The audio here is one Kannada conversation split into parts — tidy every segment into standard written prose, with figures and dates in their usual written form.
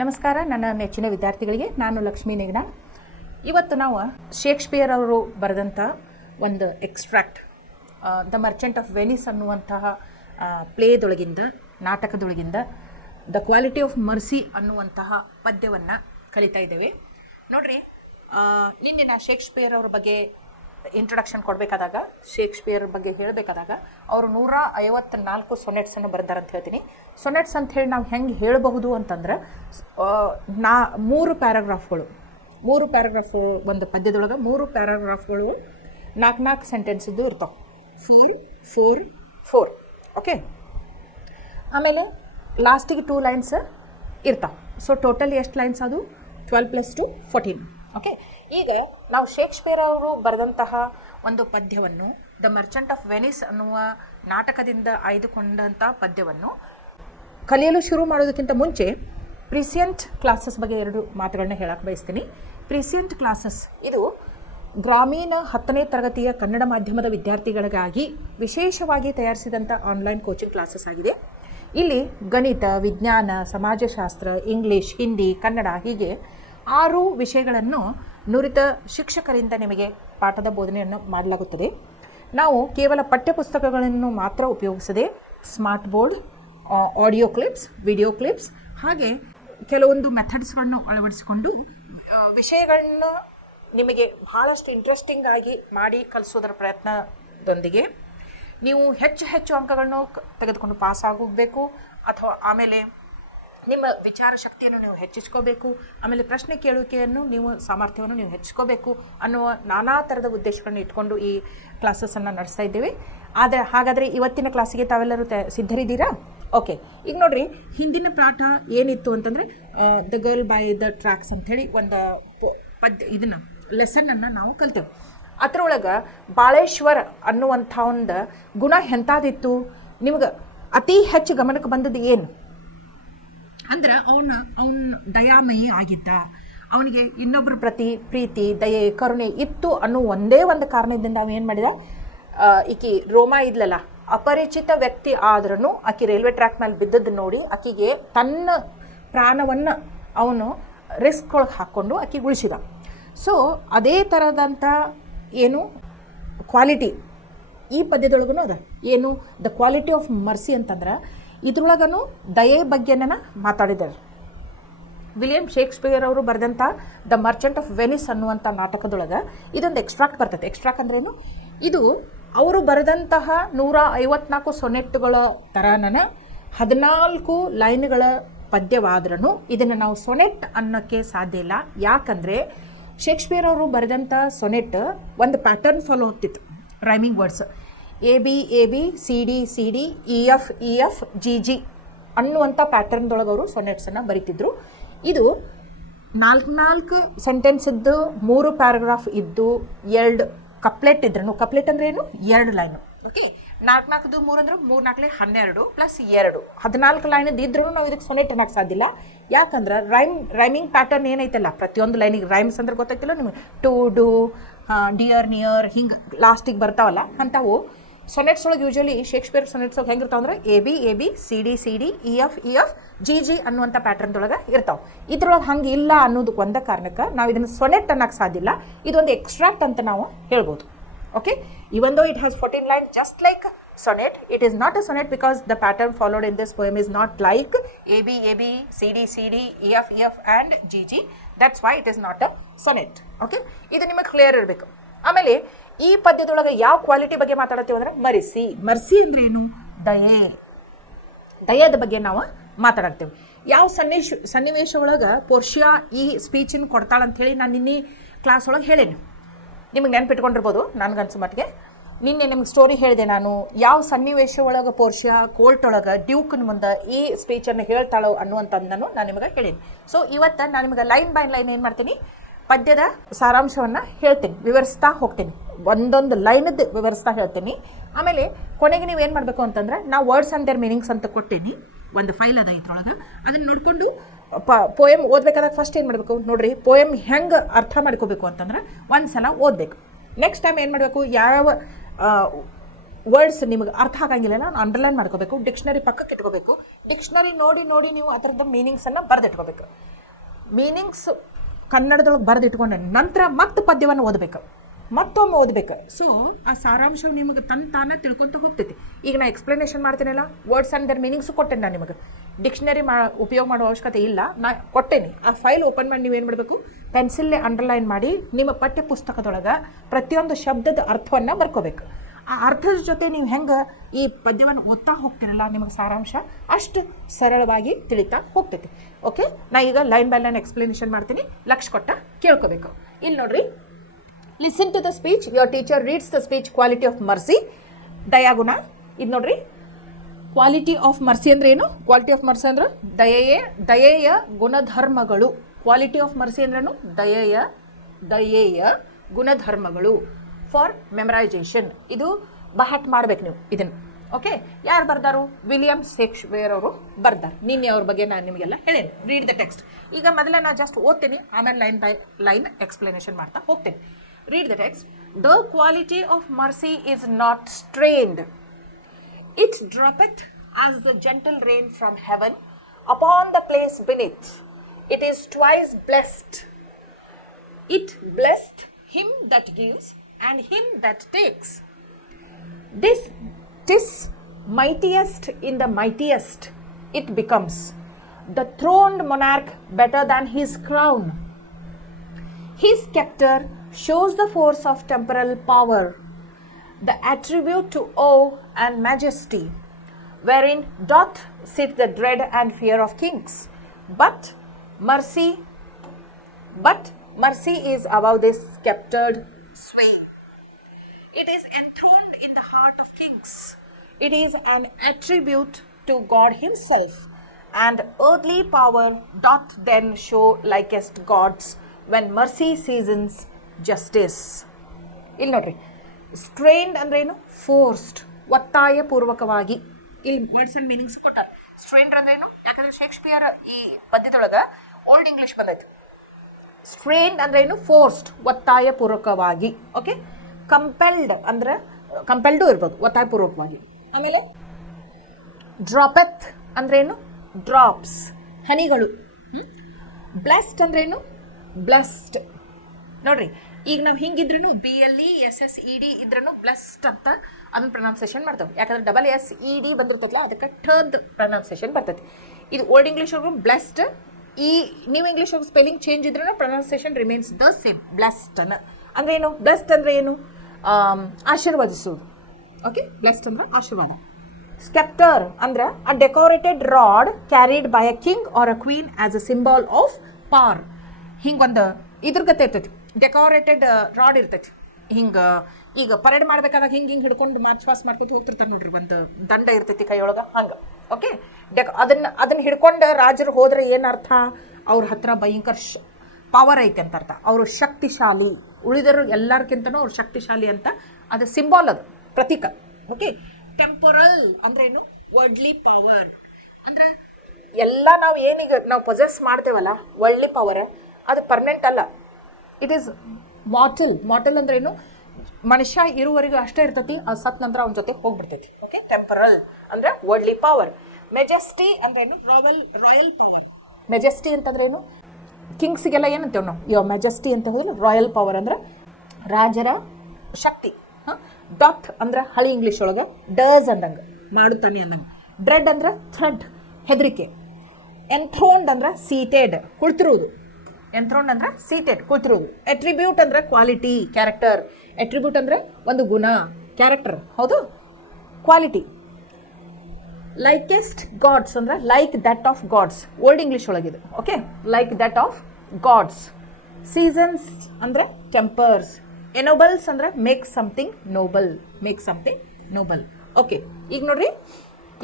ನಮಸ್ಕಾರ ನನ್ನ ನೆಚ್ಚಿನ ವಿದ್ಯಾರ್ಥಿಗಳಿಗೆ. ನಾನು ಲಕ್ಷ್ಮೀ ನಿಗ್ನಾಳ್. ಇವತ್ತು ನಾವು ಶೇಕ್ಸ್ಪಿಯರ್ ಅವರು ಬರೆದಂಥ ಒಂದು extract the Merchant of Venice ಅನ್ನುವಂತಹ ಪ್ಲೇದೊಳಗಿಂದ, ನಾಟಕದೊಳಗಿಂದ ದ ಕ್ವಾಲಿಟಿ ಆಫ್ ಮರ್ಸಿ ಅನ್ನುವಂತಹ ಪದ್ಯವನ್ನು ಕಲಿತಾ ಇದ್ದೇವೆ. ನೋಡ್ರಿ, ನಿನ್ನೆ ನಾ ಶೇಕ್ಸ್ಪಿಯರ್ ಅವ್ರ ಬಗ್ಗೆ ಇಂಟ್ರೊಡಕ್ಷನ್ ಕೊಡಬೇಕಾದಾಗ, ಶೇಕ್ಸ್ಪಿಯರ್ ಬಗ್ಗೆ ಹೇಳಬೇಕಾದಾಗ ಅವರು 154 ಸೊನೆಟ್ಸನ್ನು ಬರೆದಾರಂತ ಹೇಳ್ತೀನಿ. ಸೊನೆಟ್ಸ್ ಅಂತ ಹೇಳಿ ನಾವು ಹೆಂಗೆ ಹೇಳಬಹುದು ಅಂತಂದ್ರೆ, 3 ಪ್ಯಾರಾಗ್ರಾಫ್ಗಳು ಒಂದು ಪದ್ಯದೊಳಗೆ 3 ಪ್ಯಾರಾಗ್ರಾಫ್ಗಳು 4 ಸೆಂಟೆನ್ಸಿದ್ದು ಇರ್ತಾವೆ. 4 ಓಕೆ. ಆಮೇಲೆ ಲಾಸ್ಟಿಗೆ 2 ಲೈನ್ಸ್ ಇರ್ತಾವೆ. ಸೊ ಟೋಟಲ್ ಎಷ್ಟು ಲೈನ್ಸ್? ಅದು 12 + 2 14. ಓಕೆ. ಈಗ ನಾವು ಶೇಕ್ಸ್ಪಿಯರ್ ಅವರು ಬರೆದಂತಹ ಒಂದು ಪದ್ಯವನ್ನು, ದ ಮರ್ಚೆಂಟ್ ಆಫ್ ವೆನಿಸ್ ಅನ್ನುವ ನಾಟಕದಿಂದ ಆಯ್ದುಕೊಂಡಂಥ ಪದ್ಯವನ್ನು ಕಲಿಯಲು ಶುರು ಮಾಡೋದಕ್ಕಿಂತ ಮುಂಚೆ ಪ್ರಿಸಿಯಂಟ್ ಕ್ಲಾಸಸ್ ಬಗ್ಗೆ 2 ಮಾತುಗಳನ್ನ ಹೇಳಕ್ಕೆ ಬಯಸ್ತೀನಿ. ಪ್ರಿಸಿಯಂಟ್ ಕ್ಲಾಸಸ್ ಇದು ಗ್ರಾಮೀಣ 10ನೇ ತರಗತಿಯ ಕನ್ನಡ ಮಾಧ್ಯಮದ ವಿದ್ಯಾರ್ಥಿಗಳಿಗಾಗಿ ವಿಶೇಷವಾಗಿ ತಯಾರಿಸಿದಂಥ ಆನ್ಲೈನ್ ಕೋಚಿಂಗ್ ಕ್ಲಾಸಸ್ ಆಗಿದೆ. ಇಲ್ಲಿ ಗಣಿತ, ವಿಜ್ಞಾನ, ಸಮಾಜಶಾಸ್ತ್ರ, ಇಂಗ್ಲೀಷ್, ಹಿಂದಿ, ಕನ್ನಡ ಹೀಗೆ 6 ವಿಷಯಗಳನ್ನು ನುರಿತ ಶಿಕ್ಷಕರಿಂದ ನಿಮಗೆ ಪಾಠದ ಬೋಧನೆಯನ್ನು ಮಾಡಲಾಗುತ್ತದೆ. ನಾವು ಕೇವಲ ಪಠ್ಯಪುಸ್ತಕಗಳನ್ನು ಮಾತ್ರ ಉಪಯೋಗಿಸದೆ smart board, audio clips, video clips ಹಾಗೆ ಕೆಲವೊಂದು ಮೆಥಡ್ಸ್ಗಳನ್ನು ಅಳವಡಿಸಿಕೊಂಡು ವಿಷಯಗಳನ್ನು ನಿಮಗೆ ಬಹಳಷ್ಟು ಇಂಟ್ರೆಸ್ಟಿಂಗ್ ಆಗಿ ಮಾಡಿ ಕಲಿಸೋದರ ಪ್ರಯತ್ನದೊಂದಿಗೆ ನೀವು ಹೆಚ್ಚು ಅಂಕಗಳನ್ನು ತೆಗೆದುಕೊಂಡು ಪಾಸ್ ಆಗೋಗಬೇಕು. ಅಥವಾ ಆಮೇಲೆ ನಿಮ್ಮ ವಿಚಾರ ಶಕ್ತಿಯನ್ನು ನೀವು ಹೆಚ್ಚಿಸ್ಕೋಬೇಕು. ಆಮೇಲೆ ಪ್ರಶ್ನೆ ಕೇಳುವಿಕೆಯನ್ನು ಸಾಮರ್ಥ್ಯವನ್ನು ನೀವು ಹೆಚ್ಚಿಸ್ಕೋಬೇಕು ಅನ್ನುವ ನಾನಾ ಥರದ ಉದ್ದೇಶಗಳನ್ನು ಇಟ್ಕೊಂಡು ಈ ಕ್ಲಾಸಸ್ಸನ್ನು ನಡೆಸ್ತಾ ಇದ್ದೇವೆ. ಹಾಗಾದರೆ ಇವತ್ತಿನ ಕ್ಲಾಸಿಗೆ ತಾವೆಲ್ಲರೂ ಸಿದ್ಧರಿದ್ದೀರಾ? ಓಕೆ. ಈಗ ನೋಡಿರಿ, ಹಿಂದಿನ ಪಾಠ ಏನಿತ್ತು ಅಂತಂದರೆ the girl by the tracks ಅಂಥೇಳಿ ಒಂದು ಇದನ್ನು ಲೆಸನ್ನನ್ನು ನಾವು ಕಲ್ತೇವೆ. ಅದರೊಳಗೆ ಬಾಳೇಶ್ವರ್ ಅನ್ನುವಂಥ ಒಂದು ಗುಣ ಎಂಥದಿತ್ತು ನಿಮ್ಗೆ ಅತಿ ಹೆಚ್ಚು ಗಮನಕ್ಕೆ ಬಂದದ್ದು ಏನು ಅಂದ್ರೆ, ಅವನ ದಯಾಮಯಿ ಆಗಿದ್ದ, ಅವನಿಗೆ ಇನ್ನೊಬ್ಬರ ಪ್ರತಿ ಪ್ರೀತಿ, ದಯೆ, ಕರುಣೆ ಇತ್ತು ಅನ್ನೋ ಒಂದೇ ಒಂದು ಕಾರಣದಿಂದ ಅವೇನು ಮಾಡಿದ, ಈಕಿ ರೋಮಾ ಇದ್ಲಲ್ಲ, ಅಪರಿಚಿತ ವ್ಯಕ್ತಿ ಆದ್ರೂ ಆಕಿ ರೈಲ್ವೆ ಟ್ರ್ಯಾಕ್ ಮೇಲೆ ಬಿದ್ದದ್ದು ನೋಡಿ ಆಕಿಗೆ ತನ್ನ ಪ್ರಾಣವನ್ನು ಅವನು ರಿಸ್ಕ್ ಒಳಗೆ ಹಾಕ್ಕೊಂಡು ಆಕಿ ಉಳಿಸಿದ. ಸೊ ಅದೇ ಥರದಂಥ ಏನು ಕ್ವಾಲಿಟಿ ಈ ಪದ್ಯದೊಳಗೂ ಅದ. ಏನು ದ ಕ್ವಾಲಿಟಿ ಆಫ್ ಮರ್ಸಿ ಅಂತಂದ್ರೆ ಇದ್ರೊಳಗನು ದಯೆ ಬಗ್ಗೆನ ಮಾತಾಡಿದ್ದಾರೆ. ವಿಲಿಯಂ ಶೇಕ್ಸ್ಪಿಯರ್ ಅವರು ಬರೆದಂಥ ದ ಮರ್ಚೆಂಟ್ ಆಫ್ ವೆನಿಸ್ ಅನ್ನುವಂಥ ನಾಟಕದೊಳಗೆ ಇದೊಂದು ಎಕ್ಸ್ಟ್ರಾಕ್ಟ್ ಬರ್ತದೆ. ಎಕ್ಸ್ಟ್ರಾಕ್ಟ್ ಅಂದ್ರೇನು? ಇದು ಅವರು ಬರೆದಂತಹ 154 ಸೊನೆಟ್ಗಳ ಥರನ 14 ಲೈನ್ಗಳ ಪದ್ಯವಾದ್ರೂ ಇದನ್ನು ನಾವು ಸೊನೆಟ್ ಅನ್ನೋಕ್ಕೆ ಸಾಧ್ಯ ಇಲ್ಲ. ಯಾಕಂದರೆ ಶೇಕ್ಸ್ಪಿಯರ್ ಅವರು ಬರೆದಂಥ ಸೊನೆಟ್ ಒಂದು ಪ್ಯಾಟರ್ನ್ ಫಾಲೋ ಆಗ್ತಿತ್ತು. Rhyming words AB CD EF GG ಅನ್ನುವಂಥ ಪ್ಯಾಟರ್ನ್ದೊಳಗೆ ಅವರು ಸೊನೆಟ್ಸನ್ನು ಬರೀತಿದ್ರು. ಇದು 4 ಸೆಂಟೆನ್ಸಿದ್ದು 3 ಪ್ಯಾರಾಗ್ರಾಫ್ ಇದ್ದು 2 ಕಪ್ಲೆಟ್ ಇದ್ರೂ, ಕಪ್ಲೆಟ್ ಅಂದ್ರೆ ಏನು? 2 ಲೈನು. ಓಕೆ. 4 3 ಅಂದ್ರೆ 3 4 12 + 2 14 ಲೈನದ್ದು ಇದ್ರೂ ನಾವು ಇದಕ್ಕೆ ಸೊನೆಟ್ ಅನ್ನೋಕ್ಕೆ ಸಾಧ್ಯ ಇಲ್ಲ. ಯಾಕಂದ್ರೆ ರೈಮಿಂಗ್ ಪ್ಯಾಟರ್ನ್ ಏನೈತಲ್ಲ, ಪ್ರತಿಯೊಂದು ಲೈನಿಗೆ ರೈಮ್ಸ್ ಅಂದ್ರೆ ಗೊತ್ತಾಯ್ತಿಲ್ಲ ನಿಮಗೆ, ಟು, ಡು, ಡಿಯರ್, ನಿಯರ್ ಹಿಂಗೆ ಲಾಸ್ಟಿಗೆ ಬರ್ತಾವಲ್ಲ, ಅಂಥವು ಸೊನೆಟ್ಸ್ ಒಳಗೆ ಯೂಶಲಿ ಶೇಕ್ಸ್ಪಿಯರ್ ಸೊನೆಟ್ಸ್ ಒಳಗೆ ಹೆಂಗಿರ್ತಾವೆ ಅಂದರೆ AB CD EF GG ಅನ್ನುವಂಥ ಪ್ಯಾಟರ್ನ್ದೊಳಗೆ ಇರ್ತಾವೆ. ಇದ್ರೊಳಗೆ ಹಂಗೆ ಇಲ್ಲ ಅನ್ನೋದಕ್ಕೆ ಒಂದೇ ಕಾರಣಕ್ಕೆ ನಾವು ಇದನ್ನು ಸೊನೆಟ್ ಅನ್ನೋಕ್ಕೆ ಸಾಧ್ಯ ಇಲ್ಲ. ಇದೊಂದು ಎಕ್ಸ್ಟ್ರಾಕ್ಟ್ ಅಂತ ನಾವು ಹೇಳ್ಬೋದು. Okay. Even though it has 14 lines just like sonnet, it is not a sonnet because the pattern followed in this poem is not like AB CD EF and GG. That's why it is not a sonnet. Okay. ಇದು ನಿಮಗೆ ಕ್ಲಿಯರ್ ಇರಬೇಕು. ಆಮೇಲೆ ಈ ಪದ್ಯದೊಳಗೆ ಯಾವ ಕ್ವಾಲಿಟಿ ಬಗ್ಗೆ ಮಾತಾಡ್ತೀವಿ ಅಂದರೆ ಮರ್ಸಿ ಅಂದ್ರೆ ಏನು? ದಯೆದ ಬಗ್ಗೆ ನಾವು ಮಾತಾಡ್ತೇವೆ. ಯಾವ ಸನ್ನಿವೇಶ ಒಳಗೆ ಪೋರ್ಷಿಯಾ ಈ ಸ್ಪೀಚನ್ನು ಕೊಡ್ತಾಳಂಥೇಳಿ ನಾನು ನಿನ್ನೆ ಕ್ಲಾಸ್ ಒಳಗೆ ಹೇಳೇನಿ. ನಿಮಗೆ ನೆನಪಿಟ್ಕೊಂಡಿರ್ಬೋದು. ನನಗನ್ಸೋ ಮಟ್ಟಿಗೆ ನಿನ್ನೆ ನಿಮ್ಗೆ ಸ್ಟೋರಿ ಹೇಳಿದೆ ನಾನು. ಯಾವ ಸನ್ನಿವೇಶ ಒಳಗೆ ಪೋರ್ಷಿಯಾ ಕೋರ್ಟ್ ಒಳಗೆ ಡ್ಯೂಕ್ನ ಮುಂದೆ ಈ ಸ್ಪೀಚನ್ನು ಹೇಳ್ತಾಳೋ ಅನ್ನುವಂಥದ್ದನ್ನು ನಾನು ನಿಮಗೆ ಹೇಳೀನಿ. ಸೊ ಇವತ್ತು ನಾನು ನಿಮಗೆ ಲೈನ್ ಬೈ ಲೈನ್ ಏನು ಮಾಡ್ತೀನಿ, ಪದ್ಯದ ಸಾರಾಂಶವನ್ನು ಹೇಳ್ತೀನಿ, ವಿವರಿಸ್ತಾ ಹೋಗ್ತೀನಿ. ಒಂದೊಂದು ಲೈನದ್ದು ವಿವರಿಸ್ತಾ ಹೇಳ್ತೀನಿ. ಆಮೇಲೆ ಕೊನೆಗೆ ನೀವು ಏನು ಮಾಡಬೇಕು ಅಂತಂದ್ರೆ, ನಾವು ವರ್ಡ್ಸ್ ಆ್ಯಂಡ್ ದೇರ್ ಮೀನಿಂಗ್ಸ್ ಅಂತ ಕೊಟ್ಟೇನಿ. ಒಂದು ಫೈಲ್ ಅದ ಇದ್ರೊಳಗೆ. ಅದನ್ನು ನೋಡಿಕೊಂಡು ಪೋಯಮ್ ಓದಬೇಕಾದಾಗ ಫಸ್ಟ್ ಏನು ಮಾಡಬೇಕು ನೋಡಿರಿ, ಪೋಯಮ್ ಹೆಂಗೆ ಅರ್ಥ ಮಾಡ್ಕೋಬೇಕು ಅಂತಂದ್ರೆ ಒಂದು ಸಲ ಓದಬೇಕು. ನೆಕ್ಸ್ಟ್ ಟೈಮ್ ಏನು ಮಾಡಬೇಕು, ಯಾವ ವರ್ಡ್ಸ್ ನಿಮಗೆ ಅರ್ಥ ಆಗಂಗಿಲ್ಲ ನಾನು ಅಂಡರ್ಲೈನ್ ಮಾಡ್ಕೋಬೇಕು. ಡಿಕ್ಷನರಿ ಪಕ್ಕಕ್ಕೆ ಇಟ್ಕೋಬೇಕು. ಡಿಕ್ಷನರಿ ನೋಡಿ ನೀವು ಅದರದ ಮೀನಿಂಗ್ಸನ್ನು ಬರೆದಿಟ್ಕೋಬೇಕು. ಮೀನಿಂಗ್ಸ್ ಕನ್ನಡದೊಳಗೆ ಬರೆದಿಟ್ಕೊಂಡೆ ನಂತರ ಮತ್ತೆ ಪದ್ಯವನ್ನು ಓದಬೇಕು, ಮತ್ತೊಮ್ಮೆ ಓದಬೇಕು. ಸೊ ಆ ಸಾರಾಂಶವು ನಿಮಗೆ ತಾನೇ ತಿಳ್ಕೊತ ಹೋಗ್ತೈತಿ. ಈಗ ನಾ ಎಕ್ಸ್ಪ್ಲನೇಷನ್ ಮಾಡ್ತೀನಲ್ಲ, ವರ್ಡ್ಸ್ ಆ್ಯಂಡ್ ದರ್ ಮೀನಿಂಗ್ಸು ಕೊಟ್ಟೇನೆ ನಾನು ನಿಮಗೆ. ಡಿಕ್ಷನರಿ ಉಪಯೋಗ ಮಾಡೋ ಅವಶ್ಯಕತೆ ಇಲ್ಲ, ನಾ ಕೊಟ್ಟೇನೆ. ಆ ಫೈಲ್ ಓಪನ್ ಮಾಡಿ ನೀವೇನು ಮಾಡಬೇಕು, ಪೆನ್ಸಿಲ್ಲೇ ಅಂಡರ್ಲೈನ್ ಮಾಡಿ ನಿಮ್ಮ ಪಠ್ಯ ಪುಸ್ತಕದೊಳಗೆ ಪ್ರತಿಯೊಂದು ಶಬ್ದದ ಅರ್ಥವನ್ನು ಬರ್ಕೋಬೇಕು. ಆ ಅರ್ಥದ ಜೊತೆ ನೀವು ಹೆಂಗೆ ಈ ಪದ್ಯವನ್ನು ಓದ್ತಾ ಹೋಗ್ತಿರಲ್ಲ, ನಿಮಗೆ ಸಾರಾಂಶ ಅಷ್ಟು ಸರಳವಾಗಿ ತಿಳಿತಾ ಹೋಗ್ತೈತಿ. ಓಕೆ, ನಾ ಈಗ ಲೈನ್ ಬೈ ಲೈನ್ ಎಕ್ಸ್ಪ್ಲನೇಷನ್ ಮಾಡ್ತೀನಿ, ಲಕ್ಷ ಕೊಟ್ಟ ಕೇಳ್ಕೋಬೇಕು. ಇಲ್ಲಿ ನೋಡ್ರಿ, listen to the speech, your teacher reads the speech quality of mercy. ದಯಾಗುಣ, ಇದು ನೋಡ್ರಿ, ಕ್ವಾಲಿಟಿ ಆಫ್ ಮರ್ಸಿ ಅಂದ್ರೆ ಏನು? ಕ್ವಾಲಿಟಿ ಆಫ್ ಮರ್ಸಿ ಅಂದ್ರೆ ದಯೆಯ ಗುಣಧರ್ಮಗಳು. ಕ್ವಾಲಿಟಿ ಆಫ್ ಮರ್ಸಿ ಅಂದ್ರೇನು? ದಯೆಯ ಗುಣಧರ್ಮಗಳು. ಫಾರ್ ಮೆಮರೈಸೇಷನ್, ಇದು ಬಹಟ್ ಮಾಡ್ಬೇಕು ನೀವು ಇದನ್ನು. ಓಕೆ, ಯಾರು ಬರ್ದಾರು? ವಿಲಿಯಂ ಶೇಕ್ಸ್ಪಿಯರ್ ಅವರು ಬರ್ದಾರ. ನಿನ್ನೆ ಅವ್ರ ಬಗ್ಗೆ ನಾನು ನಿಮಗೆಲ್ಲ ಹೇಳೇನೆ. Read the text. ಈಗ ಮೊದಲ ನಾನು ಜಸ್ಟ್ ಓದ್ತೀನಿ, ಆಮೇಲೆ ಲೈನ್ ಬೈ ಲೈನ್ ಎಕ್ಸ್ಪ್ಲನೇಷನ್ ಮಾಡ್ತಾ ಹೋಗ್ತೇನೆ. Read the text. The quality of mercy is not strained. It droppeth as the gentle rain from heaven upon the place beneath. It is twice blessed. It blessed him that gives and him that takes. This mightiest in the mightiest it becomes. The throned monarch better than his crown. His scepter shows the force of temporal power, the attribute to awe and majesty, wherein doth sit the dread and fear of kings. But mercy is above this sceptered sway. It is enthroned in the heart of kings. It is an attribute to God himself, and earthly power doth then show likest gods when mercy seasons justice. ಇಲ್ಲಿ ನೋಡ್ರಿ, ಸ್ಟ್ರೈನ್ಡ್ ಅಂದ್ರೆ ಏನು? ಫೋರ್ಸ್ಡ್, ಒತ್ತಾಯ ಪೂರ್ವಕವಾಗಿ. ಇಲ್ಲಿ ವರ್ಡ್ಸ್ ಅಂಡ್ ಮೀನಿಂಗ್ಸ್ ಕೊಟ್ಟಾರ. ಸ್ಟ್ರೈನ್ಡ್ ಅಂದ್ರೆ ಏನು? ಯಾಕಂದ್ರೆ ಶೇಕ್ಸ್ಪಿಯರ್ ಈ ಪದ್ಯದೊಳಗೆ ಓಲ್ಡ್ ಇಂಗ್ಲಿಷ್ ಬಂದೈತಿ. ಸ್ಟ್ರೈನ್ಡ್ ಅಂದ್ರೆ ಏನು? ಫೋರ್ಸ್ಡ್, ಒತ್ತಾಯ ಪೂರ್ವಕವಾಗಿ. ಓಕೆ, ಕಂಪೆಲ್ಡ್ ಅಂದ್ರೆ ಕಂಪೆಲ್ಡು ಇರ್ಬೋದು, ಒತ್ತಾಯ ಪೂರ್ವಕವಾಗಿ. ಆಮೇಲೆ ಡ್ರಾಪೆತ್ ಅಂದ್ರೆ ಏನು? ಡ್ರಾಪ್ಸ್, ಹನಿಗಳು. ಬ್ಲೆಸ್ಡ್ ಅಂದ್ರೆ ಏನು? ಬ್ಲೆಸ್ಡ್. ನೋಡ್ರಿ, ಈಗ ನಾವು ಹಿಂಗಿದ್ರೂ BLESSED ಇದ್ರೂ ಬ್ಲೆಸ್ಡ್ ಅಂತ ಅದನ್ನ ಪ್ರೊನೌನ್ಸಿಯೇಷನ್ ಮಾಡ್ತೇವೆ. ಯಾಕಂದ್ರೆ SSED ಬಂದಿರ್ತೈತಲ್ಲ, ಅದಕ್ಕೆ ಟರ್ದ್ ಪ್ರೊನೌನ್ಸಿಯೇಷನ್ ಬರ್ತೈತಿ. ಇದು ಓಲ್ಡ್ ಇಂಗ್ಲೀಷ್ ಒಳಗೂ ಬ್ಲೆಸ್ಡ್, ಈ ನ್ಯೂ ಇಂಗ್ಲೀಷ್ ಒಳಗೆ ಸ್ಪೆಲ್ಲಿಂಗ್ ಚೇಂಜ್ ಇದ್ರೂ pronunciation remains the same. Blessed ಅಂದ್ರೆ ಏನು? ಬ್ಲೆಸ್ಡ್ ಅಂದ್ರೆ ಏನು? ಆಶೀರ್ವದಿಸುವುದು. ಓಕೆ, ಬ್ಲೆಸ್ಡ್ ಅಂದ್ರೆ ಆಶೀರ್ವಾದ. ಸ್ಕೆಪ್ಟರ್ ಅಂದ್ರೆ a decorated rod carried by a king or a queen as a symbol of power. ಹಿಂಗೊಂದು ಇದ್ರ ಗತೆ ಇರ್ತೈತಿ, ಡೆಕೋರೇಟೆಡ್ ರಾಡ್ ಇರ್ತೈತಿ. ಹಿಂಗೆ ಈಗ ಪರೇಡ್ ಮಾಡ್ಬೇಕಾದಾಗ ಹಿಂಗೆ ಹಿಡ್ಕೊಂಡು ಮಾರ್ಚ್ ಪಾಸ್ ಮಾಡ್ಕೊತ ಹೋಗ್ತಿರ್ತಾರೆ ನೋಡ್ರಿ, ಒಂದು ದಂಡ ಇರ್ತೈತಿ ಕೈಯೊಳಗೆ, ಹಂಗೆ. ಓಕೆ, ಅದನ್ನ ಹಿಡ್ಕೊಂಡು ರಾಜರು ಹೋದ್ರೆ ಏನು ಅರ್ಥ? ಅವ್ರ ಹತ್ರ ಭಯಂಕರ ಪವರ್ ಐತೆ ಅಂತ ಅರ್ಥ. ಅವರು ಶಕ್ತಿಶಾಲಿ, ಉಳಿದರು ಎಲ್ಲರಿಗಿಂತನೂ ಅವ್ರು ಶಕ್ತಿಶಾಲಿ ಅಂತ ಅದು ಸಿಂಬಾಲ್, ಅದು ಪ್ರತೀಕ. ಓಕೆ, ಟೆಂಪೊರಲ್ ಅಂದ್ರೆ ಏನು? ವರ್ಡ್ಲಿ ಪವರ್ ಅಂದ್ರೆ ಎಲ್ಲ ನಾವು ಏನೀಗ ನಾವು ಪೊಸೆಸ್ ಮಾಡ್ತೇವಲ್ಲ, ವರ್ಡ್ಲಿ ಪವರ್, ಅದು ಪರ್ಮನೆಂಟ್ ಅಲ್ಲ. It is mortal. ಮಾರ್ಟಲ್ ಅಂದ್ರೆ ಏನು? ಮನುಷ್ಯ ಇರುವವರೆಗೂ ಅಷ್ಟೇ ಇರ್ತೈತಿ, ಅದು ಸತ್ ನಂತರ ಅವನ ಜೊತೆ ಹೋಗ್ಬಿಡ್ತೈತಿ. ಓಕೆ, ಟೆಂಪರಲ್ ಅಂದ್ರೆ ವರ್ಡ್ಲಿ ಪವರ್. ಮೆಜೆಸ್ಟಿ ಅಂದ್ರೆ ಏನು? Royal power. ಮೆಜೆಸ್ಟಿ ಅಂತಂದ್ರೆ ಏನು? ಕಿಂಗ್ಸಿಗೆಲ್ಲ ಏನಂತೇವೆ ನಾವು? ಯುವರ್ ಮೆಜೆಸ್ಟಿ ಅಂತ ಹೇಳಿದ್ರೆ ರಾಯಲ್ ಪವರ್ ಅಂದ್ರೆ ರಾಜರ ಶಕ್ತಿ. ಡಾಟ್ ಅಂದ್ರೆ ಹಳಿ ಇಂಗ್ಲೀಷ್ ಒಳಗೆ ಡಸ್ ಅಂದಂಗೆ, ಮಾಡುತ್ತಾನೆ ಅಂದಂಗೆ. ಡ್ರೆಡ್ ಅಂದ್ರೆ ಥ್ರೆಡ್, ಹೆದರಿಕೆ. ಎಂಥ್ರೋನ್ಡ್ ಅಂದ್ರೆ ಸೀಟೆಡ್, ಕುಳಿತಿರುವುದು. ಎಂಥ್ರೋನ್ಡ್ ಅಂದ್ರೆ ಸೀಟೆಡ್, ಕೂತಿರುವುದು. ಅಟ್ರಿಬ್ಯೂಟ್ ಅಂದ್ರೆ ಕ್ವಾಲಿಟಿ, ಕ್ಯಾರೆಕ್ಟರ್. ಅಟ್ರಿಬ್ಯೂಟ್ ಅಂದ್ರೆ ಒಂದು ಗುಣ, ಕ್ಯಾರೆಕ್ಟರ್. ಹೌದು, ಕ್ವಾಲಿಟಿ. ಲೈಕೆಸ್ಟ್ ಗಾಡ್ಸ್ ಅಂದ್ರೆ like that of gods, old English ಒಳಗಿದೆ. Okay, like that of gods. Seasons ಅಂದ್ರೆ ಟೆಂಪರ್ಸ್. ಎನೋಬಲ್ಸ್ ಅಂದ್ರೆ make something noble, make something noble. Okay, ಈಗ ನೋಡ್ರಿ,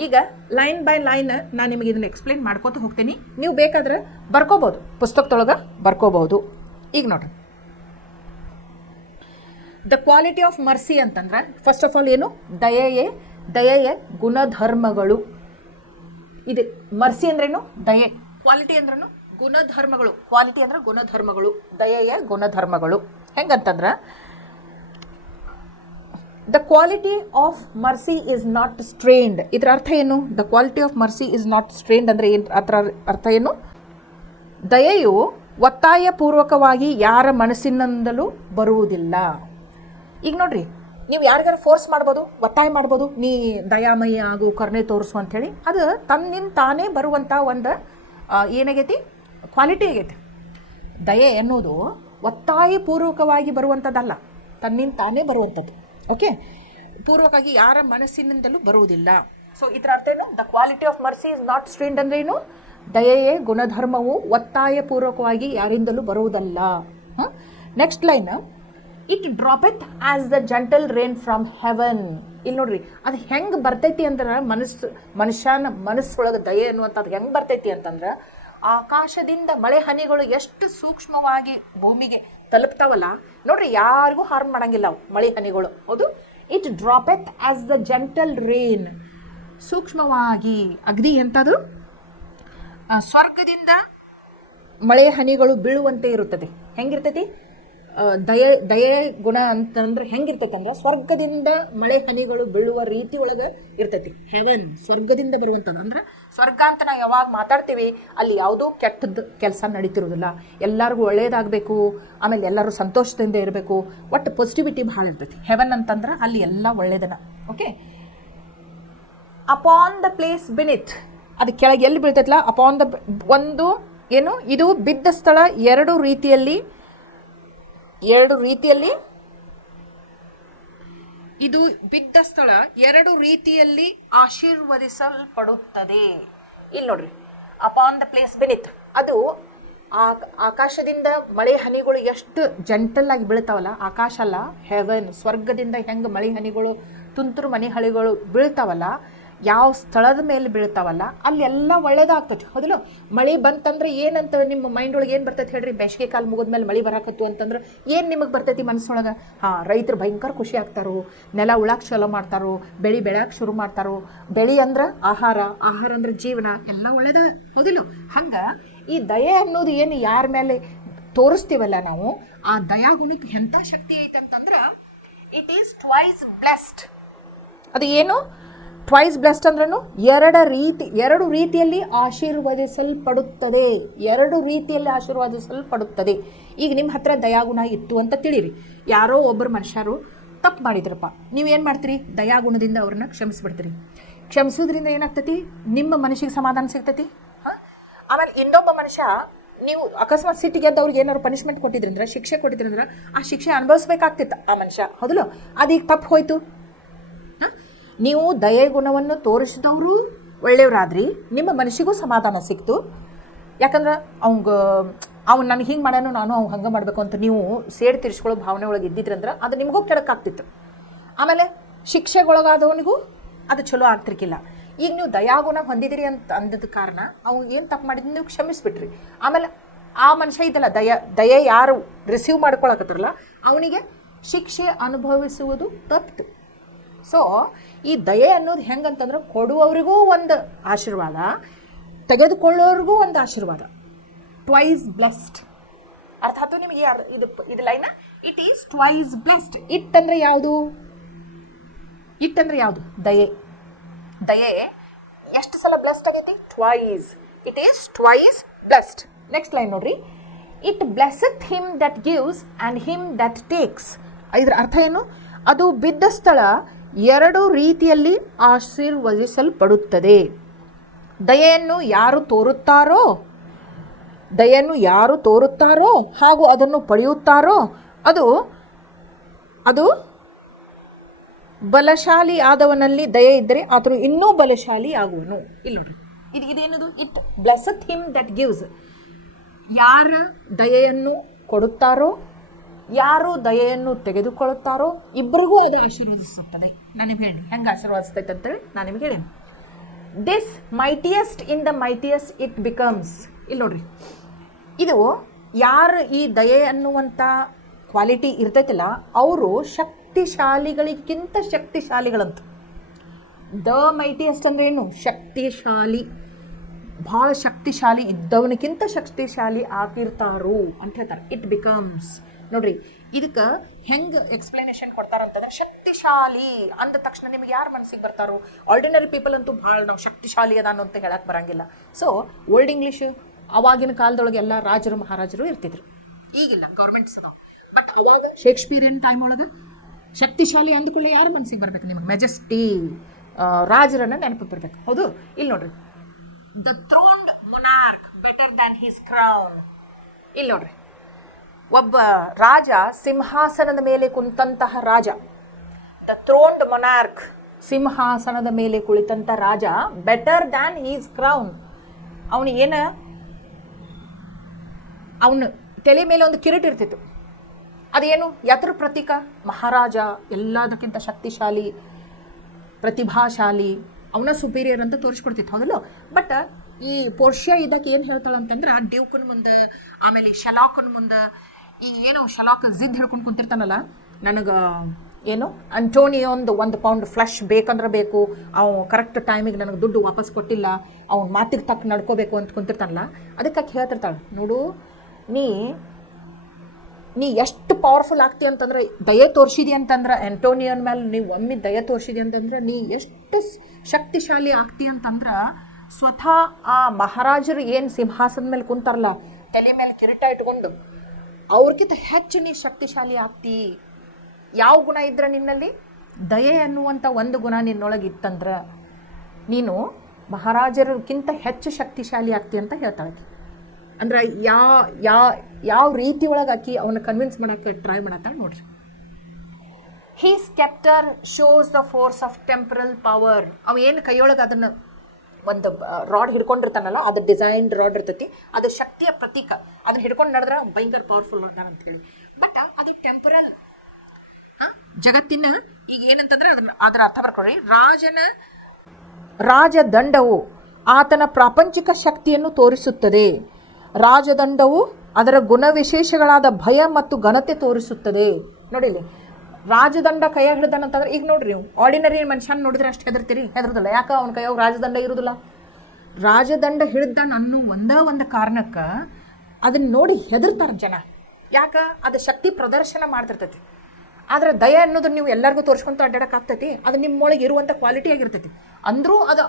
ಈಗ ಲೈನ್ ಬೈ ಲೈನ್ ನಾನು ನಿಮಗೆ ಇದನ್ನು ಎಕ್ಸ್ಪ್ಲೇನ್ ಮಾಡ್ಕೋತ ಹೋಗ್ತೀನಿ. ನೀವು ಬೇಕಾದ್ರೆ ಬರ್ಕೋಬೋದು, ಪುಸ್ತಕದೊಳಗೆ ಬರ್ಕೋಬಹುದು. ಈಗ ನೋಡ್ರಿ, ದ ಕ್ವಾಲಿಟಿ ಆಫ್ ಮರ್ಸಿ ಅಂತಂದ್ರೆ ಫಸ್ಟ್ ಆಫ್ ಆಲ್ ಏನು? ದಯೆಯ ಗುಣಧರ್ಮಗಳು. ಇದೆ ಮರ್ಸಿ ಅಂದ್ರೇನು? ದಯೆ. ಕ್ವಾಲಿಟಿ ಅಂದ್ರೇನು? ಗುಣಧರ್ಮಗಳು. ಕ್ವಾಲಿಟಿ ಅಂದ್ರೆ ಗುಣಧರ್ಮಗಳು, ದಯೆಯ ಗುಣಧರ್ಮಗಳು. ಹೆಂಗಂತಂದ್ರೆ the quality of mercy is not strained. ಇದರ ಅರ್ಥ ಏನು? The quality of mercy is not strained ಅಂದರೆ ಏನು? ಅದರ ಅರ್ಥ ಏನು? ದಯೆಯು ಒತ್ತಾಯಪೂರ್ವಕವಾಗಿ ಯಾರ ಮನಸ್ಸಿನಿಂದಲೂ ಬರುವುದಿಲ್ಲ. ಈಗ ನೋಡ್ರಿ, ನೀವು ಯಾರಿಗಾರು ಫೋರ್ಸ್ ಮಾಡ್ಬೋದು, ಒತ್ತಾಯ ಮಾಡ್ಬೋದು, ನೀ ದಯಾಮಯಿ ಆಗು, ಕರುಣೆ ತೋರಿಸು ಅಂಥೇಳಿ. ಅದು ತನ್ನಿಂದ ತಾನೇ ಬರುವಂಥ ಒಂದು ಏನಾಗೈತಿ, ಕ್ವಾಲಿಟಿ ಆಗೈತಿ. ದಯೆ ಎನ್ನುವುದು ಒತ್ತಾಯಪೂರ್ವಕವಾಗಿ ಬರುವಂಥದ್ದಲ್ಲ, ತನ್ನಿಂದ ತಾನೇ ಬರುವಂಥದ್ದು. ಓಕೆ, ಪೂರ್ವಕವಾಗಿ ಯಾರ ಮನಸ್ಸಿನಿಂದಲೂ ಬರುವುದಿಲ್ಲ. ಸೊ ಇದರ ಅರ್ಥ ಏನು? The quality of mercy is not strained ಅಂದ್ರೆ ಏನು? ದಯೆಯೇ ಗುಣಧರ್ಮವು ಒತ್ತಾಯಪೂರ್ವಕವಾಗಿ ಯಾರಿಂದಲೂ ಬರುವುದಲ್ಲ. Next line, it droppeth as the gentle rain from heaven. ಇಲ್ಲಿ ನೋಡ್ರಿ, ಅದು ಹೆಂಗೆ ಬರ್ತೈತಿ ಅಂದ್ರೆ ಮನುಷ್ಯನ ಮನಸ್ಸೊಳಗೆ ದಯೆ ಅನ್ನುವಂಥದ್ದು ಹೆಂಗೆ ಬರ್ತೈತಿ ಅಂತಂದ್ರೆ, ಆಕಾಶದಿಂದ ಮಳೆ ಹನಿಗಳು ಎಷ್ಟು ಸೂಕ್ಷ್ಮವಾಗಿ ಭೂಮಿಗೆ ತಲುಪ್ತಾವಲ್ಲ ನೋಡ್ರಿ, ಯಾರಿಗೂ ಹಾರ್ಮ್ ಮಾಡಂಗಿಲ್ಲ ಅವು ಮಳೆ ಹನಿಗಳು. ಹೌದು, it droppeth as the gentle rain, ಸೂಕ್ಷ್ಮವಾಗಿ ಅಗದಿ ಎಂಥದ್ದು, ಸ್ವರ್ಗದಿಂದ ಮಳೆ ಹನಿಗಳು ಬೀಳುವಂತೆ ಇರುತ್ತದೆ. ಹೆಂಗಿರ್ತೈತಿ? ದಯೆ ಗುಣ ಅಂತಂದ್ರೆ ಹೆಂಗಿರ್ತೈತಿ ಅಂದ್ರೆ, ಸ್ವರ್ಗದಿಂದ ಮಳೆ ಹನಿಗಳು ಬೀಳುವ ರೀತಿ ಒಳಗೆ ಇರ್ತೈತಿ. ಹೆವನ್, ಸ್ವರ್ಗದಿಂದ ಬರುವಂಥದ್ದು. ಅಂದ್ರೆ ಸ್ವರ್ಗ ಅಂತ ನಾವು ಯಾವಾಗ ಮಾತಾಡ್ತೀವಿ, ಅಲ್ಲಿ ಯಾವುದೋ ಕೆಟ್ಟದ್ದು ಕೆಲಸ ನಡೀತಿರೋದಿಲ್ಲ, ಎಲ್ಲರಿಗೂ ಒಳ್ಳೇದಾಗಬೇಕು, ಆಮೇಲೆ ಎಲ್ಲರೂ ಸಂತೋಷದಿಂದ ಇರಬೇಕು, ಒಟ್ಟು ಪಾಸಿಟಿವಿಟಿ ಭಾಳ ಇರ್ತೈತಿ. ಹೆವನ್ ಅಂತಂದ್ರೆ ಅಲ್ಲಿ ಎಲ್ಲ ಒಳ್ಳೇದನ. Okay, upon the place beneath, ಅದು ಕೆಳಗೆ ಎಲ್ಲಿ ಬೀಳ್ತೈತಲ್ಲ, ಅಪಾನ್ ದ ಒಂದು ಏನು, ಇದು ಬಿದ್ದ ಸ್ಥಳ ಎರಡು ರೀತಿಯಲ್ಲಿ ಇದು ಬಿದ್ದ ಸ್ಥಳ ಎರಡು ರೀತಿಯಲ್ಲಿ ಆಶೀರ್ವದಿಸಲ್ಪಡುತ್ತದೆ. ಇಲ್ಲಿ ನೋಡ್ರಿ, ಅಪಾನ್ ದ ಪ್ಲೇಸ್ ಬೆನಿತ್, ಅದು ಆಕಾಶದಿಂದ ಮಳೆ ಹನಿಗಳು ಎಷ್ಟು ಜಂಟಲ್ ಆಗಿ ಬೀಳ್ತಾವಲ್ಲ, ಆಕಾಶ ಅಲ್ಲ ಹೆವನ್, ಸ್ವರ್ಗದಿಂದ ಹೆಂಗೆ ಮಳೆ ಹನಿಗಳು, ತುಂತುರು ಮನೆ ಹಳಿಗಳು ಬೀಳ್ತಾವಲ್ಲ, ಯಾವ ಸ್ಥಳದ ಮೇಲೆ ಬೀಳ್ತಾವಲ್ಲ ಅಲ್ಲಿ ಎಲ್ಲ ಒಳ್ಳೇದಾಗ್ತೈತಿ. ಹೌದಿಲ್ಲ? ಮಳೆ ಬಂತಂದ್ರೆ ಏನಂತ ನಿಮ್ಮ ಮೈಂಡ್ ಒಳಗೆ ಏನು ಬರ್ತೈತಿ ಹೇಳ್ರಿ? ಬೇಸಿಗೆ ಕಾಲ ಮುಗಿದ್ಮೇಲೆ ಮಳೆ ಬರಾಕತ್ತು ಅಂತಂದ್ರೆ ಏನು ನಿಮಗೆ ಬರ್ತೈತಿ ಮನಸ್ಸೊಳಗೆ? ರೈತರು ಭಯಂಕರ ಖುಷಿ ಆಗ್ತಾರೋ, ನೆಲ ಉಳಾಕ್ ಚಲೋ ಮಾಡ್ತಾರೋ, ಬೆಳೆ ಬೆಳ್ಯಾಕೆ ಶುರು ಮಾಡ್ತಾರೋ. ಬೆಳೆ ಅಂದ್ರೆ ಆಹಾರ, ಆಹಾರ ಅಂದ್ರೆ ಜೀವನ, ಎಲ್ಲ ಒಳ್ಳೇದ. ಹೌದಿಲ್ಲ? ಹಂಗೆ ಈ ದಯೆ ಅನ್ನೋದು ಏನು ಯಾರ ಮೇಲೆ ತೋರಿಸ್ತೀವಲ್ಲ ನಾವು, ಆ ದಯಾಗುಣಕ್ಕೆ ಎಂಥ ಶಕ್ತಿ ಐತೆ ಅಂತಂದ್ರೆ, ಇಟ್ ಈಸ್ ಟ್ವೈಸ್ ಬ್ಲೆಸ್ಡ್. ಅದು ಏನು ಟ್ವೈಸ್ ಬ್ಲೆಸ್ಡ್ ಅಂದ್ರೂ ಎರಡು ರೀತಿಯಲ್ಲಿ ಆಶೀರ್ವದಿಸಲ್ಪಡುತ್ತದೆ. ಎರಡು ರೀತಿಯಲ್ಲಿ ಆಶೀರ್ವದಿಸಲ್ಪಡುತ್ತದೆ. ಈಗ ನಿಮ್ಮ ಹತ್ರ ದಯಾಗುಣ ಇತ್ತು ಅಂತ ತಿಳಿರಿ, ಯಾರೋ ಒಬ್ಬರು ಮನುಷ್ಯರು ತಪ್ಪು ಮಾಡಿದ್ರಪ್ಪ, ನೀವೇನು ಮಾಡ್ತೀರಿ? ದಯಾಗುಣದಿಂದ ಅವ್ರನ್ನ ಕ್ಷಮಿಸ್ಬಿಡ್ತೀರಿ. ಕ್ಷಮಿಸೋದ್ರಿಂದ ಏನಾಗ್ತೈತಿ? ನಿಮ್ಮ ಮನಸ್ಸಿಗೆ ಸಮಾಧಾನ ಸಿಗ್ತೈತಿ. ಆಮೇಲೆ ಇನ್ನೊಬ್ಬ ಮನುಷ್ಯ, ನೀವು ಅಕಸ್ಮಾತ್ ಸಿಟ್ಟಿಗೆ ಎದ್ದು ಅವ್ರಿಗೆ ಏನಾದ್ರು ಪನಿಷ್ಮೆಂಟ್ ಕೊಟ್ಟಿದ್ರಂದ್ರೆ, ಶಿಕ್ಷೆ ಕೊಟ್ಟಿದ್ರಂದ್ರೆ, ಆ ಶಿಕ್ಷೆ ಅನುಭವಿಸ್ಬೇಕಾಗ್ತಿತ್ತು ಆ ಮನುಷ್ಯ. ಹೌದಲ್ಲ? ಅದೀಗ ತಪ್ಪು ಹೋಯ್ತು. ನೀವು ದಯೆ ಗುಣವನ್ನು ತೋರಿಸಿದವರು ಒಳ್ಳೆಯವರಾದ್ರಿ, ನಿಮ್ಮ ಮನಸ್ಸಿಗೂ ಸಮಾಧಾನ ಸಿಕ್ತು. ಯಾಕಂದ್ರೆ ಅವ್ನು ನನಗೆ ಹಿಂಗೆ ಮಾಡ್ಯಾನು, ನಾನು ಅವ್ನು ಹಂಗೆ ಮಾಡಬೇಕು ಅಂತ ನೀವು ಸೇಡ್ ತೀರಿಸ್ಕೊಳ್ಳೋ ಭಾವನೆ ಒಳಗೆ ಇದ್ದಿದ್ರಂದ್ರೆ ಅದು ನಿಮಗೂ ಕೆಡಕಾಗ್ತಿತ್ತು. ಆಮೇಲೆ ಶಿಕ್ಷೆಗೊಳಗಾದವನಿಗೂ ಅದು ಚಲೋ ಆಗ್ತಿರ್ಕಿಲ್ಲ. ಈಗ ನೀವು ದಯಾಗುಣ ಹೊಂದಿದಿರಿ ಅಂತ ಅಂದದ ಕಾರಣ ಅವ್ನು ಏನು ತಪ್ಪು ಮಾಡಿದ್ದು ನೀವು ಕ್ಷಮಿಸ್ಬಿಟ್ರಿ. ಆಮೇಲೆ ಆ ಮನುಷ್ಯ ಇದಲ್ಲ, ದಯೆ ಯಾರು ರಿಸೀವ್ ಮಾಡ್ಕೊಳಕತ್ತಾರಲ್ಲ ಅವನಿಗೆ ಶಿಕ್ಷೆ ಅನುಭವಿಸುವುದು ತಪ್ಪಿತು. ಸೊ ಈ ದಯೆ ಅನ್ನೋದು ಹೆಂಗಂತಂದ್ರೆ, ಕೊಡುವವರಿಗೂ ಒಂದು ಆಶೀರ್ವಾದ, ತೆಗೆದುಕೊಳ್ಳೋರಿಗೂ ಒಂದು ಆಶೀರ್ವಾದ. Twice blessed. ಅರ್ಥ ಆಯ್ತು ನಿಮಗೆ? ಇದು ಲೈನ, it is twice blessed. It ಅಂದ್ರೆ ಯಾವುದು? ದಯೆ. ದಯೆ ಎಷ್ಟು ಸಲ ಬ್ಲೆಸ್ಡ್ ಆಗೈತಿ? Twice. It is twice blessed. Next line ನೋಡ್ರಿ, it blesseth him that gives and him that takes. ಇದ್ರ ಅರ್ಥ ಏನು? ಅದು ಬಿದ್ದ ಸ್ಥಳ ಎರಡು ರೀತಿಯಲ್ಲಿ ಆಶೀರ್ವದಿಸಲ್ಪಡುತ್ತದೆ. ದಯೆಯನ್ನು ಯಾರು ತೋರುತ್ತಾರೋ ಹಾಗೂ ಅದನ್ನು ಪಡೆಯುತ್ತಾರೋ ಅದು ಬಲಶಾಲಿ ಆದವನಲ್ಲಿ ದಯೆ ಇದ್ದರೆ ಆತನು ಇನ್ನೂ ಬಲಶಾಲಿ ಆಗುವನು. ಇಲ್ಲಿ ನೋಡ್ರಿ, ಇದೇನದು? It blesseth him that gives. ಯಾರ ದಯೆಯನ್ನು ಕೊಡುತ್ತಾರೋ, ಯಾರು ದಯೆಯನ್ನು ತೆಗೆದುಕೊಳ್ಳುತ್ತಾರೋ ಇಬ್ಬರಿಗೂ ಅದು ಆಶೀರ್ವದಿಸುತ್ತದೆ. ನಾನು ನಿಮ್ಗೆ ಹೇಳಿ ಹೆಂಗೆ ಆಶೀರ್ವಾದಿಸ್ತೈತೆ ಅಂತೇಳಿ ನಾನು ನಿಮ್ಗೆ ಹೇಳೀನಿ. This mightiest in the mightiest it becomes. ಇಲ್ಲಿ ನೋಡ್ರಿ, ಇದು ಯಾರು ಈ ದಯೆ ಅನ್ನುವಂಥ ಕ್ವಾಲಿಟಿ ಇರ್ತೈತಿಲ್ಲ ಅವರು ಶಕ್ತಿಶಾಲಿಗಳಿಗಿಂತ ಶಕ್ತಿಶಾಲಿಗಳಂತ. ದ ಮೈಟಿಯೆಸ್ಟ್ ಅಂದ್ರೆ ಏನು? ಶಕ್ತಿಶಾಲಿ, ಭಾಳ ಶಕ್ತಿಶಾಲಿ ಇದ್ದವನಿಗಿಂತ ಶಕ್ತಿಶಾಲಿ ಆಗಿರ್ತಾರೋ ಅಂತ ಹೇಳ್ತಾರೆ. It becomes. ನೋಡ್ರಿ, ಇದಕ್ಕೆ ಹೆಂಗೆ ಎಕ್ಸ್ಪ್ಲನೇಷನ್ ಕೊಡ್ತಾರಂತಂದ್ರೆ, ಶಕ್ತಿಶಾಲಿ ಅಂದ ತಕ್ಷಣ ನಿಮ್ಗೆ ಯಾರು ಮನಸ್ಸಿಗೆ ಬರ್ತಾರೋ? ಆರ್ಡಿನರಿ ಪೀಪಲ್ ಅಂತೂ ಭಾಳ ನಾವು ಶಕ್ತಿಶಾಲಿ ಅದಾನು ಅಂತ ಹೇಳಕ್ಕೆ ಬರಂಗಿಲ್ಲ. ಸೊ ಓಲ್ಡ್ ಇಂಗ್ಲೀಷ್ ಅವಾಗಿನ ಕಾಲದೊಳಗೆ ಎಲ್ಲ ರಾಜರು ಮಹಾರಾಜರು ಇರ್ತಿದ್ರು. ಈಗಿಲ್ಲ, ಗೌರ್ಮೆಂಟ್ಸ್ ಅದಾವ. ಬಟ್ ಅವಾಗ ಶೇಕ್ಸ್ಪಿಯರಿಯನ್ ಟೈಮ್ ಒಳಗೆ ಶಕ್ತಿಶಾಲಿ ಅಂದ್ಕೊಳ್ಳಿ ಯಾರು ಮನಸ್ಸಿಗೆ ಬರಬೇಕು ನಿಮಗೆ? ಮೆಜೆಸ್ಟಿ, ರಾಜರನ್ನ ನೆನಪು ಬರಬೇಕು. ಹೌದು, ಇಲ್ಲಿ ನೋಡ್ರಿ, the throned monarch better than his crown. ಇಲ್ಲಿ ನೋಡ್ರಿ, ಒಬ್ಬ ರಾಜ, ಸಿಂಹಾಸನದ ಮೇಲೆ ಕುಂತಹ ರಾಜ, ದ ಥ್ರೋನ್ಡ್ ಮೊನಾರ್ಕ್, ಸಿಂಹಾಸನದ ಮೇಲೆ ಕುಳಿತಂಥ ರಾಜ, ಬೆಟರ್ ದ್ಯಾನ್ ಹೀಸ್ ಕ್ರೌನ್. ಅವನಿಗೇನ, ಅವನು ತಲೆ ಮೇಲೆ ಒಂದು ಕಿರೀಟ ಇರ್ತಿತ್ತು. ಅದೇನು? ಎತ್ರ ಪ್ರತೀಕ? ಮಹಾರಾಜ, ಎಲ್ಲದಕ್ಕಿಂತ ಶಕ್ತಿಶಾಲಿ, ಪ್ರತಿಭಾಶಾಲಿ, ಅವನ ಸುಪೀರಿಯರ್ ಅಂತ ತೋರಿಸ್ಕೊಡ್ತಿತ್ತು. ಹೌದಲ್ಲ? ಬಟ್ ಈ ಪೋರ್ಷಿಯಾ ಇದಕ್ಕೆ ಏನು ಹೇಳ್ತಾಳಂತಂದ್ರೆ, ಆ ಡ್ಯೂಕನ್ ಮುಂದೆ, ಆಮೇಲೆ ಶಲಾಕನ್ ಮುಂದೆ, ಈ ಏನು ಶಲಾಕ್ ಜಿದ್ ಹಿಡ್ಕೊಂಡು ಕುಂತಿರ್ತಾನಲ್ಲ, ನನಗೆ ಏನು ಅಂಟೋನಿಯೊಂದು 1 ಪೌಂಡ್ ಫ್ಲಶ್ ಬೇಕಂದ್ರೆ ಬೇಕು, ಅವ್ನು ಕರೆಕ್ಟ್ ಟೈಮಿಗೆ ನನಗೆ ದುಡ್ಡು ವಾಪಸ್ ಕೊಟ್ಟಿಲ್ಲ, ಅವ್ನ ಮಾತಿಗೆ ತಕ್ಕ ನಡ್ಕೋಬೇಕು ಅಂತ ಕುಂತಿರ್ತಾನಲ್ಲ, ಅದಕ್ಕೆ ಹೇಳ್ತಿರ್ತಾಳೆ, ನೋಡು ನೀ ಎಷ್ಟು ಪವರ್ಫುಲ್ ಆಗ್ತಿ ಅಂತಂದ್ರೆ, ದಯೆ ತೋರಿಸಿದಿ ಅಂತಂದ್ರೆ ಆಂಟೋನಿಯನ್ ಮೇಲೆ ನೀವು ಒಮ್ಮೆ ದಯೆ ತೋರಿಸಿದಿ ಅಂತಂದ್ರೆ ನೀ ಎಷ್ಟು ಶಕ್ತಿಶಾಲಿ ಆಗ್ತಿ ಅಂತಂದ್ರೆ, ಸ್ವತಃ ಆ ಮಹಾರಾಜರು ಏನು ಸಿಂಹಾಸನದ ಮೇಲೆ ಕುಂತಾರಲ್ಲ, ತಲೆ ಮೇಲೆ ಕಿರೀಟ ಇಟ್ಕೊಂಡು, ಅವ್ರಿಗಿಂತ ಹೆಚ್ಚು ನೀ ಶಕ್ತಿಶಾಲಿ ಆಗ್ತಿ. ಯಾವ ಗುಣ ಇದ್ರೆ ನಿನ್ನಲ್ಲಿ? ದಯೆ ಅನ್ನುವಂಥ ಒಂದು ಗುಣ ನಿನ್ನೊಳಗೆ ಇತ್ತಂದ್ರೆ ನೀನು ಮಹಾರಾಜರಿಗಿಂತ ಹೆಚ್ಚು ಶಕ್ತಿಶಾಲಿ ಆಗ್ತಿ ಅಂತ ಹೇಳ್ತಾಳೆ. ಅಂದ್ರೆ ಯಾವ ರೀತಿ ಒಳಗೆ ಆಕಿ ಅವನ್ನ ಕನ್ವಿನ್ಸ್ ಮಾಡೋಕ್ಕೆ ಟ್ರೈ ಮಾಡತ್ತಾಳೆ ನೋಡ್ರಿ. He sceptre shows the force of temporal power. ಅವ ಏನು ಕೈಯೊಳಗೆ ಅದನ್ನು ಒಂದು ರಾಡ್ ಹಿಡ್ಕೊಂಡಿರ್ತಾನಲ್ಲ, ಅದು ಡಿಸೈನ್ಡ್ ರಾಡ್ ಇರ್ತೈತಿ, ಅದು ಶಕ್ತಿಯ ಪ್ರತೀಕ. ಅದನ್ನ ಹಿಡ್ಕೊಂಡು ನಡೆದ್ರೆ ಭಯಂಕರ ಪವರ್ಫುಲ್ ಅಂತ ಹೇಳಿ. ಬಟ್ ಅದು ಟೆಂಪರಲ್, ಜಗತ್ತಿನ ಈಗ ಏನಂತಂದ್ರೆ ಅದರ ಅರ್ಥ ಬರ್ಕೊಡ್ರಿ. ರಾಜದಂಡವು ಆತನ ಪ್ರಾಪಂಚಿಕ ಶಕ್ತಿಯನ್ನು ತೋರಿಸುತ್ತದೆ. ರಾಜದಂಡವು ಅದರ ಗುಣವಿಶೇಷಗಳಾದ ಭಯ ಮತ್ತು ಘನತೆ ತೋರಿಸುತ್ತದೆ. ನೋಡಿಲಿ, ರಾಜದಂಡ ಕೈಯಾಗ ಹಿಡ್ದಾನಂತಂದ್ರೆ, ಈಗ ನೋಡ್ರಿ, ನೀವು ಆರ್ಡಿನರಿ ಮನುಷ್ಯನ ನೋಡಿದ್ರೆ ಅಷ್ಟು ಹೆದರ್ತೀರಿ? ಹೆದರುದಿಲ್ಲ. ಯಾಕೆ? ಅವನ ಕೈಯಾಗ ರಾಜದಂಡ ಇರುವುದಿಲ್ಲ. ರಾಜದಂಡ ಹಿಡ್ದಾನ ಅನ್ನೋ ಒಂದು ಕಾರಣಕ್ಕೆ ಅದನ್ನ ನೋಡಿ ಹೆದರ್ತಾರೆ ಜನ. ಯಾಕೆ? ಅದು ಶಕ್ತಿ ಪ್ರದರ್ಶನ ಮಾಡ್ತಿರ್ತೈತಿ. ಆದರೆ ದಯ ಅನ್ನೋದು ನೀವು ಎಲ್ಲರಿಗೂ ತೋರಿಸ್ಕೊಂತ ಅಡ್ಡಾಡಕ್ಕಾಗ್ತೈತಿ? ಅದು ನಿಮ್ಮೊಳಗೆ ಇರುವಂಥ ಕ್ವಾಲಿಟಿ ಆಗಿರ್ತೈತಿ. ಅಂದರೂ ಅದು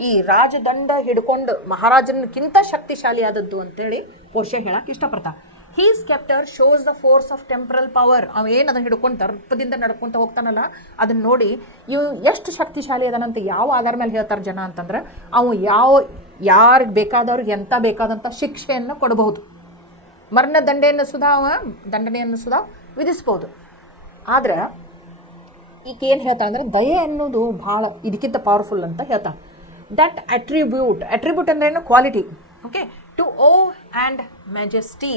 ಈ ರಾಜದಂಡ ಹಿಡ್ಕೊಂಡು ಮಹಾರಾಜನಕ್ಕಿಂತ ಶಕ್ತಿಶಾಲಿ ಆದದ್ದು ಅಂತೇಳಿ ಪೋರ್ಷಿಯಾ ಹೇಳಕ್ಕೆ ಇಷ್ಟಪಡ್ತಾ. He sceptre shows the force of temporal power. ಅವ ಏನು ಅದನ್ನು ಹಿಡ್ಕೊಂಡು ದರ್ಪದಿಂದ ನಡ್ಕೊತ ಹೋಗ್ತಾನಲ್ಲ, ಅದನ್ನ ನೋಡಿ ಇವು ಎಷ್ಟು ಶಕ್ತಿಶಾಲಿ ಅದನಂತ ಯಾವ ಆಧಾರ ಮೇಲೆ ಹೇಳ್ತಾರೆ ಜನ ಅಂತಂದ್ರೆ, ಅವು ಯಾರಿಗೆ ಬೇಕಾದವ್ರಿಗೆ ಎಂಥ ಬೇಕಾದಂಥ ಶಿಕ್ಷೆಯನ್ನು ಕೊಡಬಹುದು, ದಂಡನೆಯನ್ನು ಸುಧಾ ವಿಧಿಸ್ಬೋದು. ಆದ್ರೆ ಈಗ ಏನು ಹೇಳ್ತಾ ಅಂದರೆ, ದಯೆ ಅನ್ನೋದು ಭಾಳ ಇದಕ್ಕಿಂತ ಪವರ್ಫುಲ್ ಅಂತ ಹೇಳ್ತಾ. ದಟ್ ಅಟ್ರಿಬ್ಯೂಟ್ ಅಂದ್ರೆ ಏನು? Quality. Okay, to awe and majesty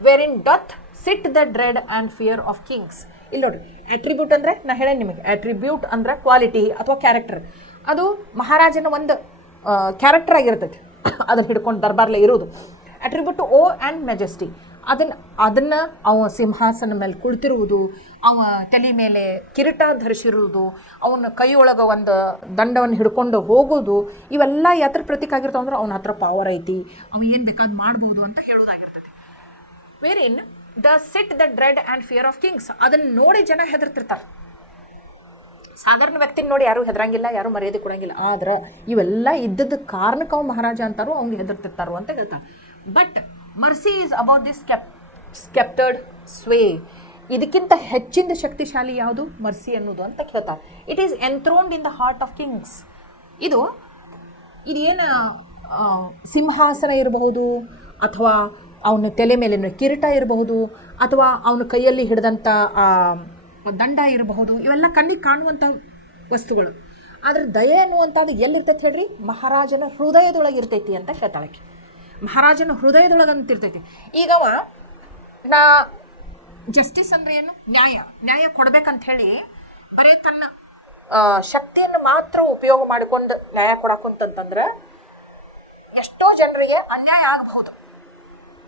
wherein doth sit the dread and fear of kings. ಇಲ್ಲಿ ನೋಡ್ರಿ, ಅಟ್ರಿಬ್ಯೂಟ್ ಅಂದರೆ ನಾ ಹೇಳೇ ನಿಮಗೆ, ಅಟ್ರಿಬ್ಯೂಟ್ ಅಂದ್ರೆ ಕ್ವಾಲಿಟಿ ಅಥವಾ ಕ್ಯಾರೆಕ್ಟರ್. ಅದು ಮಹಾರಾಜನ ಒಂದು ಕ್ಯಾರೆಕ್ಟರ್ ಆಗಿರ್ತೈತಿ, ಅದನ್ನ ಹಿಡ್ಕೊಂಡು ದರ್ಬಾರ್ಲೆ ಇರೋದು. Attribute to awe and majesty, ಅದನ್ನು ಅವ ಸಿಂಹಾಸನ ಮೇಲೆ ಕುಳಿತಿರುವುದು, ಅವ ತಲೆ ಮೇಲೆ ಕಿರೀಟ ಧರಿಸಿರುವುದು, ಅವನ ಕೈಯೊಳಗೆ ಒಂದು ದಂಡವನ್ನು ಹಿಡ್ಕೊಂಡು ಹೋಗೋದು, ಇವೆಲ್ಲ ಯಾತ್ರ ಪ್ರತೀಕ ಆಗಿರ್ತಾವ ಅಂದ್ರೆ ಅವನ ಹತ್ರ ಪವರ್ ಐತಿ, ಅವ ಏನು ಬೇಕಾದ್ ಮಾಡ್ಬೋದು ಅಂತ ಹೇಳೋದಾಗಿರ್ತೈತಿ. Wherein the sit the dread and fear of kings, ಅದನ್ನು ನೋಡಿ ಜನ ಹೆದರ್ತಿರ್ತಾರೆ. ಸಾಧಾರಣ ವ್ಯಕ್ತಿನ ನೋಡಿ ಯಾರು ಹೆದರಂಗಿಲ್ಲ, ಯಾರು ಮರ್ಯಾದೆ ಕೊಡಂಗಿಲ್ಲ. ಆದ್ರೆ ಇವೆಲ್ಲ ಇದ್ದದ ಕಾರಣಕ್ಕೆ ಅವು ಮಹಾರಾಜ ಅಂತಾರೋ ಅವ್ನಿಗೆ ಹೆದರ್ತಿರ್ತಾರೋ ಅಂತ ಹೇಳ್ತಾರೆ. But mercy is about this sceptred sway. ಇದಕ್ಕಿಂತ ಹೆಚ್ಚಿನ ಶಕ್ತಿಶಾಲಿ ಯಾವುದು? ಮರ್ಸಿ ಅನ್ನೋದು ಅಂತ ಹೇಳ್ತಾರೆ. It is enthroned in the heart of kings. ಇದು ಏನು ಸಿಂಹಾಸನ ಇರಬಹುದು, ಅಥವಾ ಅವನ ತಲೆ ಮೇಲಿನ ಕಿರೀಟ ಇರಬಹುದು, ಅಥವಾ ಅವನ ಕೈಯಲ್ಲಿ ಹಿಡಿದಂಥ ದಂಡ ಇರಬಹುದು. ಇವೆಲ್ಲ ಕಣ್ಣಿಗೆ ಕಾಣುವಂಥ ವಸ್ತುಗಳು. ಆದರೆ ದಯೆ ಅನ್ನುವಂಥದ್ದು ಎಲ್ಲಿರ್ತೈತೆ ಹೇಳ್ರಿ? ಮಹಾರಾಜನ ಹೃದಯದೊಳಗೆ ಇರ್ತೈತಿ ಅಂತ ಹೇಳ್ತಾಳೆ. ಮಹಾರಾಜನ ಹೃದಯದೊಳಗಂತ ಇರ್ತೈತಿ. ಈಗವ ನಾ ಜಸ್ಟಿಸ್ ಅಂದ್ರೆ ಏನು? ನ್ಯಾಯ ಕೊಡ್ಬೇಕಂತ ಹೇಳಿ ಬರೀ ತನ್ನ ಶಕ್ತಿಯನ್ನು ಮಾತ್ರ ಉಪಯೋಗ ಮಾಡಿಕೊಂಡು ನ್ಯಾಯ ಕೊಡಕ್ಕಂತಂದ್ರೆ ಎಷ್ಟೋ ಜನರಿಗೆ ಅನ್ಯಾಯ ಆಗಬಹುದು.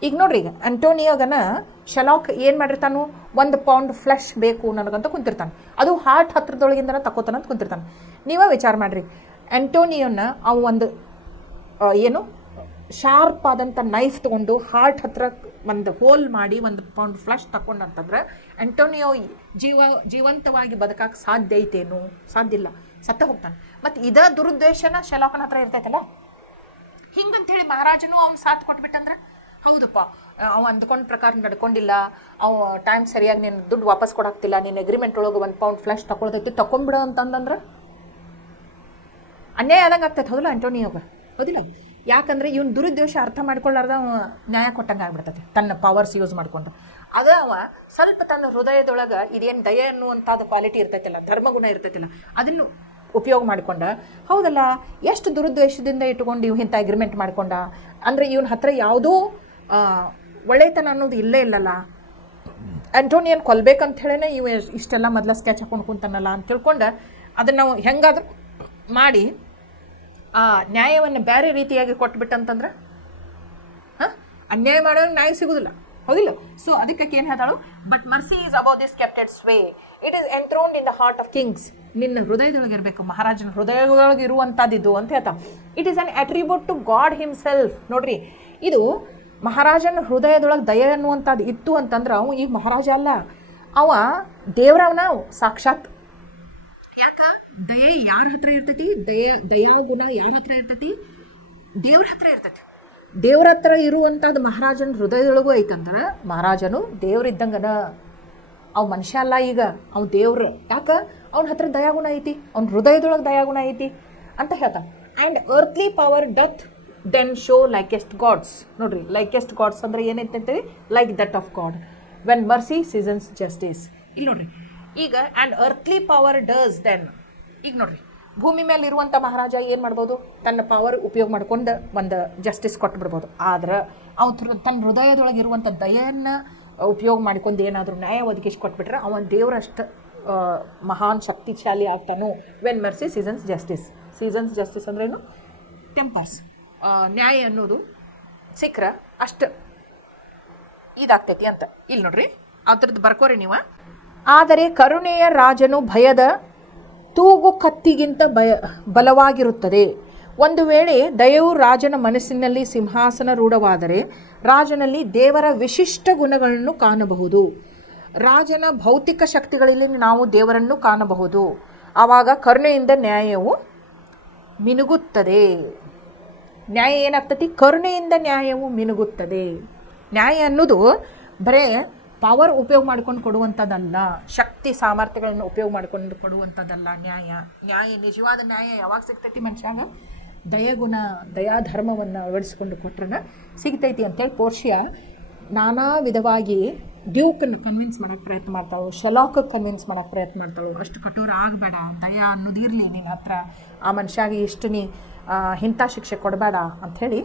ಈಗ ನೋಡ್ರಿ, ಈಗ ಆಂಟೋನಿಯೋಗನ ಶಲಾಕ್ ಏನು ಮಾಡಿರ್ತಾನು? 1 ಪೌಂಡ್ ಫ್ಲಶ್ ಬೇಕು ನನಗಂತ ಕುಂತಿರ್ತಾನೆ. ಅದು ಹಾರ್ಟ್ ಹತ್ರದೊಳಗಿಂದ ತಕೋತಾನಂತ ಕುಂತಿರ್ತಾನೆ. ನೀವೇ ವಿಚಾರ ಮಾಡಿರಿ, ಆಂಟೋನಿಯೋನ ಅವು ಒಂದು ಏನು ಶಾರ್ಪ್ ಆದಂಥ ನೈಫ್ ತೊಗೊಂಡು ಹಾರ್ಟ್ ಹತ್ರ ಒಂದು ಹೋಲ್ ಮಾಡಿ 1 ಪೌಂಡ್ ಫ್ಲಶ್ ತಗೊಂಡಂತಂದ್ರೆ ಆಂಟೋನಿಯೋ ಜೀವಂತವಾಗಿ ಬದುಕಕ್ಕೆ ಸಾಧ್ಯ ಐತೇನು? ಸಾಧ್ಯ ಇಲ್ಲ, ಸತ್ತ ಹೋಗ್ತಾನೆ. ಮತ್ತು ಇದೇ ದುರುದ್ದೇಶನ ಶಲಾಕನ ಹತ್ರ ಇರ್ತೈತಲ್ಲ. ಹಿಂಗಂತೇಳಿ ಮಹಾರಾಜನು ಅವ್ನು ಸಾಥ್ ಕೊಟ್ಬಿಟ್ಟಂದ್ರೆ ಹೌದಪ್ಪ ಅವ ಅಂದ್ಕೊಂಡ ಪ್ರಕಾರ ನಡ್ಕೊಂಡಿಲ್ಲ, ಅವ ಟೈಮ್ ಸರಿಯಾಗಿ ನೀನು ದುಡ್ಡು ವಾಪಸ್ ಕೊಡಾಕ್ತಿಲ್ಲ, ನೀನು ಅಗ್ರಿಮೆಂಟ್ ಒಳಗೆ 1 ಪೌಂಡ್ ಫ್ಲೆಶ್ ತಗೊಳ್ದೈತಿ ತಗೊಂಬಿಡು ಅಂತಂದ್ರೆ ಅನ್ಯಾಯ ಆದಂಗೆ ಆಗ್ತೈತೆ. ಹೌದಿಲ್ಲ ಆಂಟೋನಿಯೋಗ? ಹೌದಿಲ್ಲ? ಯಾಕಂದ್ರೆ ಇವ್ನು ದುರುದ್ದೇಶ ಅರ್ಥ ಮಾಡ್ಕೊಳ್ಳಾರ್ದ ನ್ಯಾಯ ಕೊಟ್ಟಂಗೆ ಆಗ್ಬಿಡ್ತೈತೆ ತನ್ನ ಪವರ್ಸ್ ಯೂಸ್ ಮಾಡ್ಕೊಂಡು. ಅದೇ ಅವ ಸ್ವಲ್ಪ ತನ್ನ ಹೃದಯದೊಳಗೆ ಇದೇನು ದಯೆ ಅನ್ನುವಂಥದ್ದು ಕ್ವಾಲಿಟಿ ಇರ್ತೈತಿಲ್ಲ, ಧರ್ಮಗುಣ ಇರ್ತೈತಿಲ್ಲ, ಅದನ್ನು ಉಪಯೋಗ ಮಾಡ್ಕೊಂಡ. ಹೌದಲ್ಲ, ಎಷ್ಟು ದುರುದ್ದೇಶದಿಂದ ಇಟ್ಕೊಂಡು ಇವ್ ಇಂಥ ಅಗ್ರಿಮೆಂಟ್ ಮಾಡ್ಕೊಂಡ ಅಂದರೆ ಇವನ ಹತ್ರ ಯಾವುದೋ ಒಳ್ಳೆತನ ಅನ್ನೋದು ಇಲ್ಲೇ ಇಲ್ಲಲ್ಲ. ಆಂಟೋನಿಯನ್ ಕೊಲ್ಬೇಕಂತ ಹೇಳೇ ಇವು ಇಷ್ಟೆಲ್ಲ ಮೊದಲ ಸ್ಕೆಚ್ ಹಾಕೊಂಡು ಕುಂತಾನಲ್ಲ ಅಂತ ತಿಳ್ಕೊಂಡು ಅದನ್ನು ನಾವು ಹೆಂಗಾದ್ರೂ ಮಾಡಿ ಆ ನ್ಯಾಯವನ್ನು ಬೇರೆ ರೀತಿಯಾಗಿ ಕೊಟ್ಬಿಟ್ಟಂತಂದ್ರೆ ಅನ್ಯಾಯ ಮಾಡೋ ನ್ಯಾಯ ಸಿಗೋದಿಲ್ಲ. ಹೌದಿಲ್ಲ? ಸೊ ಅದಕ್ಕೆ ಏನು ಹೇಳ್ತಾಳು, but mercy is above this ಕೆಪ್ಟೆಡ್ sway, it is enthroned in the heart of kings. ನಿನ್ನ ಹೃದಯದೊಳಗೆ ಇರಬೇಕು, ಮಹಾರಾಜನ ಹೃದಯದೊಳಗೆ ಇರುವಂಥದ್ದು ಅಂತ ಹೇಳ್ತಾ. It is an attribute to God himself. ನೋಡ್ರಿ, ಇದು ಮಹಾರಾಜನ ಹೃದಯದೊಳಗೆ ದಯೆ ಅನ್ನುವಂಥದ್ದು ಇತ್ತು ಅಂತಂದ್ರೆ ಅವ ಈಗ ಮಹಾರಾಜ ಅಲ್ಲ, ಅವ ದೇವರವನ ಸಾಕ್ಷಾತ್. ಯಾಕ ದಯೆ ಯಾರ ಹತ್ರ ಇರ್ತೈತಿ? ದಯಾಗುಣ ಯಾರ ಹತ್ರ ಇರ್ತೈತಿ? ದೇವ್ರ ಹತ್ರ ಇರ್ತೈತಿ. ದೇವ್ರ ಹತ್ರ ಇರುವಂಥದ್ದು ಮಹಾರಾಜನ ಹೃದಯದೊಳಗೂ ಐತಂದ್ರೆ ಮಹಾರಾಜನು ದೇವ್ರಿದ್ದಂಗನ. ಅವ್ ಮನುಷ್ಯ ಅಲ್ಲ, ಈಗ ಅವ್ ದೇವ್ರು. ಯಾಕೆ? ಅವನ ಹತ್ರ ದಯಾಗುಣ ಐತಿ, ಅವ್ನ ಹೃದಯದೊಳಗೆ ದಯಾಗುಣ ಐತಿ ಅಂತ ಹೇಳ್ತಾನೆ. And earthly power doth then show likest gods. ನೋಡ್ರಿ, ಲೈಕೆಸ್ಟ್ ಗಾಡ್ಸ್ ಅಂದ್ರೆ ಏನೈತಂತೀವಿ? Like that of God when mercy seasons justice. ಇಲ್ಲಿ ನೋಡ್ರಿ, ಈಗ and earthly power does then. ಈಗ ನೋಡ್ರಿ, ಭೂಮಿ ಮೇಲೆ ಇರುವಂಥ ಮಹಾರಾಜ ಏನು ಮಾಡ್ಬೋದು? ತನ್ನ ಪವರ್ ಉಪಯೋಗ ಮಾಡ್ಕೊಂಡು ಒಂದು ಜಸ್ಟಿಸ್ ಕೊಟ್ಬಿಡ್ಬೋದು. ಆದ್ರೆ ಅವ್ನು ತನ್ನ ಹೃದಯದೊಳಗೆ ಇರುವಂಥ ದಯೆಯನ್ನು ಉಪಯೋಗ ಮಾಡ್ಕೊಂಡು ಏನಾದರೂ ನ್ಯಾಯ ಒದಗಿಸಿ ಕೊಟ್ಬಿಟ್ರೆ ಅವನ ದೇವರಷ್ಟು ಮಹಾನ್ ಶಕ್ತಿಶಾಲಿ ಆಗ್ತಾನೋ. When mercy seasons justice. Seasons justice ಅಂದ್ರೇನು? ಟೆಂಪರ್ಸ್. ನ್ಯಾಯ ಅನ್ನೋದು ಸಿಕ್ಕ್ರ ಅಷ್ಟು ಇದಾಗ್ತೈತಿ ಅಂತ. ಇಲ್ಲಿ ನೋಡ್ರಿ, ಅದ್ರದ್ದು ಬರ್ಕೋರಿ ನೀವು. ಆದರೆ ಕರುಣೆಯ ರಾಜನು ಭಯದ ತೂಗು ಕತ್ತಿಗಿಂತ ಬಲವಾಗಿರುತ್ತದೆ. ಒಂದು ವೇಳೆ ದಯವು ರಾಜನ ಮನಸ್ಸಿನಲ್ಲಿ ಸಿಂಹಾಸನ ರೂಢವಾದರೆ ರಾಜನಲ್ಲಿ ದೇವರ ವಿಶಿಷ್ಟ ಗುಣಗಳನ್ನು ಕಾಣಬಹುದು. ರಾಜನ ಭೌತಿಕ ಶಕ್ತಿಗಳಲ್ಲಿ ನಾವು ದೇವರನ್ನು ಕಾಣಬಹುದು. ಆವಾಗ ಕರುಣೆಯಿಂದ ನ್ಯಾಯವು ಮಿನುಗುತ್ತದೆ. ನ್ಯಾಯ ಏನಾಗ್ತತಿ? ಕರುಣೆಯಿಂದ ನ್ಯಾಯವು ಮಿನುಗುತ್ತದೆ. ನ್ಯಾಯ ಅನ್ನೋದು ಬರೇ ಪವರ್ ಉಪಯೋಗ ಮಾಡ್ಕೊಂಡು ಕೊಡುವಂಥದ್ದಲ್ಲ, ಶಕ್ತಿ ಸಾಮರ್ಥ್ಯಗಳನ್ನು ಉಪಯೋಗ ಮಾಡ್ಕೊಂಡು ಕೊಡುವಂಥದ್ದಲ್ಲ. ನ್ಯಾಯ ನಿಜವಾದ ನ್ಯಾಯ ಯಾವಾಗ ಸಿಗ್ತೈತಿ? ಮನುಷ್ಯಾಗ ದಯಗುಣ ದಯಾಧರ್ಮವನ್ನು ಅಳವಡಿಸ್ಕೊಂಡು ಕೊಟ್ರನ ಸಿಗ್ತೈತಿ ಅಂತೇಳಿ ಪೋರ್ಷಿಯಾ ನಾನಾ ವಿಧವಾಗಿ ಡ್ಯೂಕನ್ನು ಕನ್ವಿನ್ಸ್ ಮಾಡೋಕ್ಕೆ ಪ್ರಯತ್ನ ಮಾಡ್ತಾಳು, ಶಲಾಕಕ್ಕೆ ಕನ್ವಿನ್ಸ್ ಮಾಡೋಕ್ಕೆ ಪ್ರಯತ್ನ ಮಾಡ್ತಾಳು. ಅಷ್ಟು ಕಠೋರ ಆಗಬೇಡ, ದಯಾ ಅನ್ನೋದು ಇರಲಿ ನಿನ್ನ ಹತ್ರ, ಆ ಮನುಷ್ಯಾಗೆ ಇಷ್ಟು ಇಂಥ ಶಿಕ್ಷೆ ಕೊಡಬೇಡ ಅಂಥೇಳಿ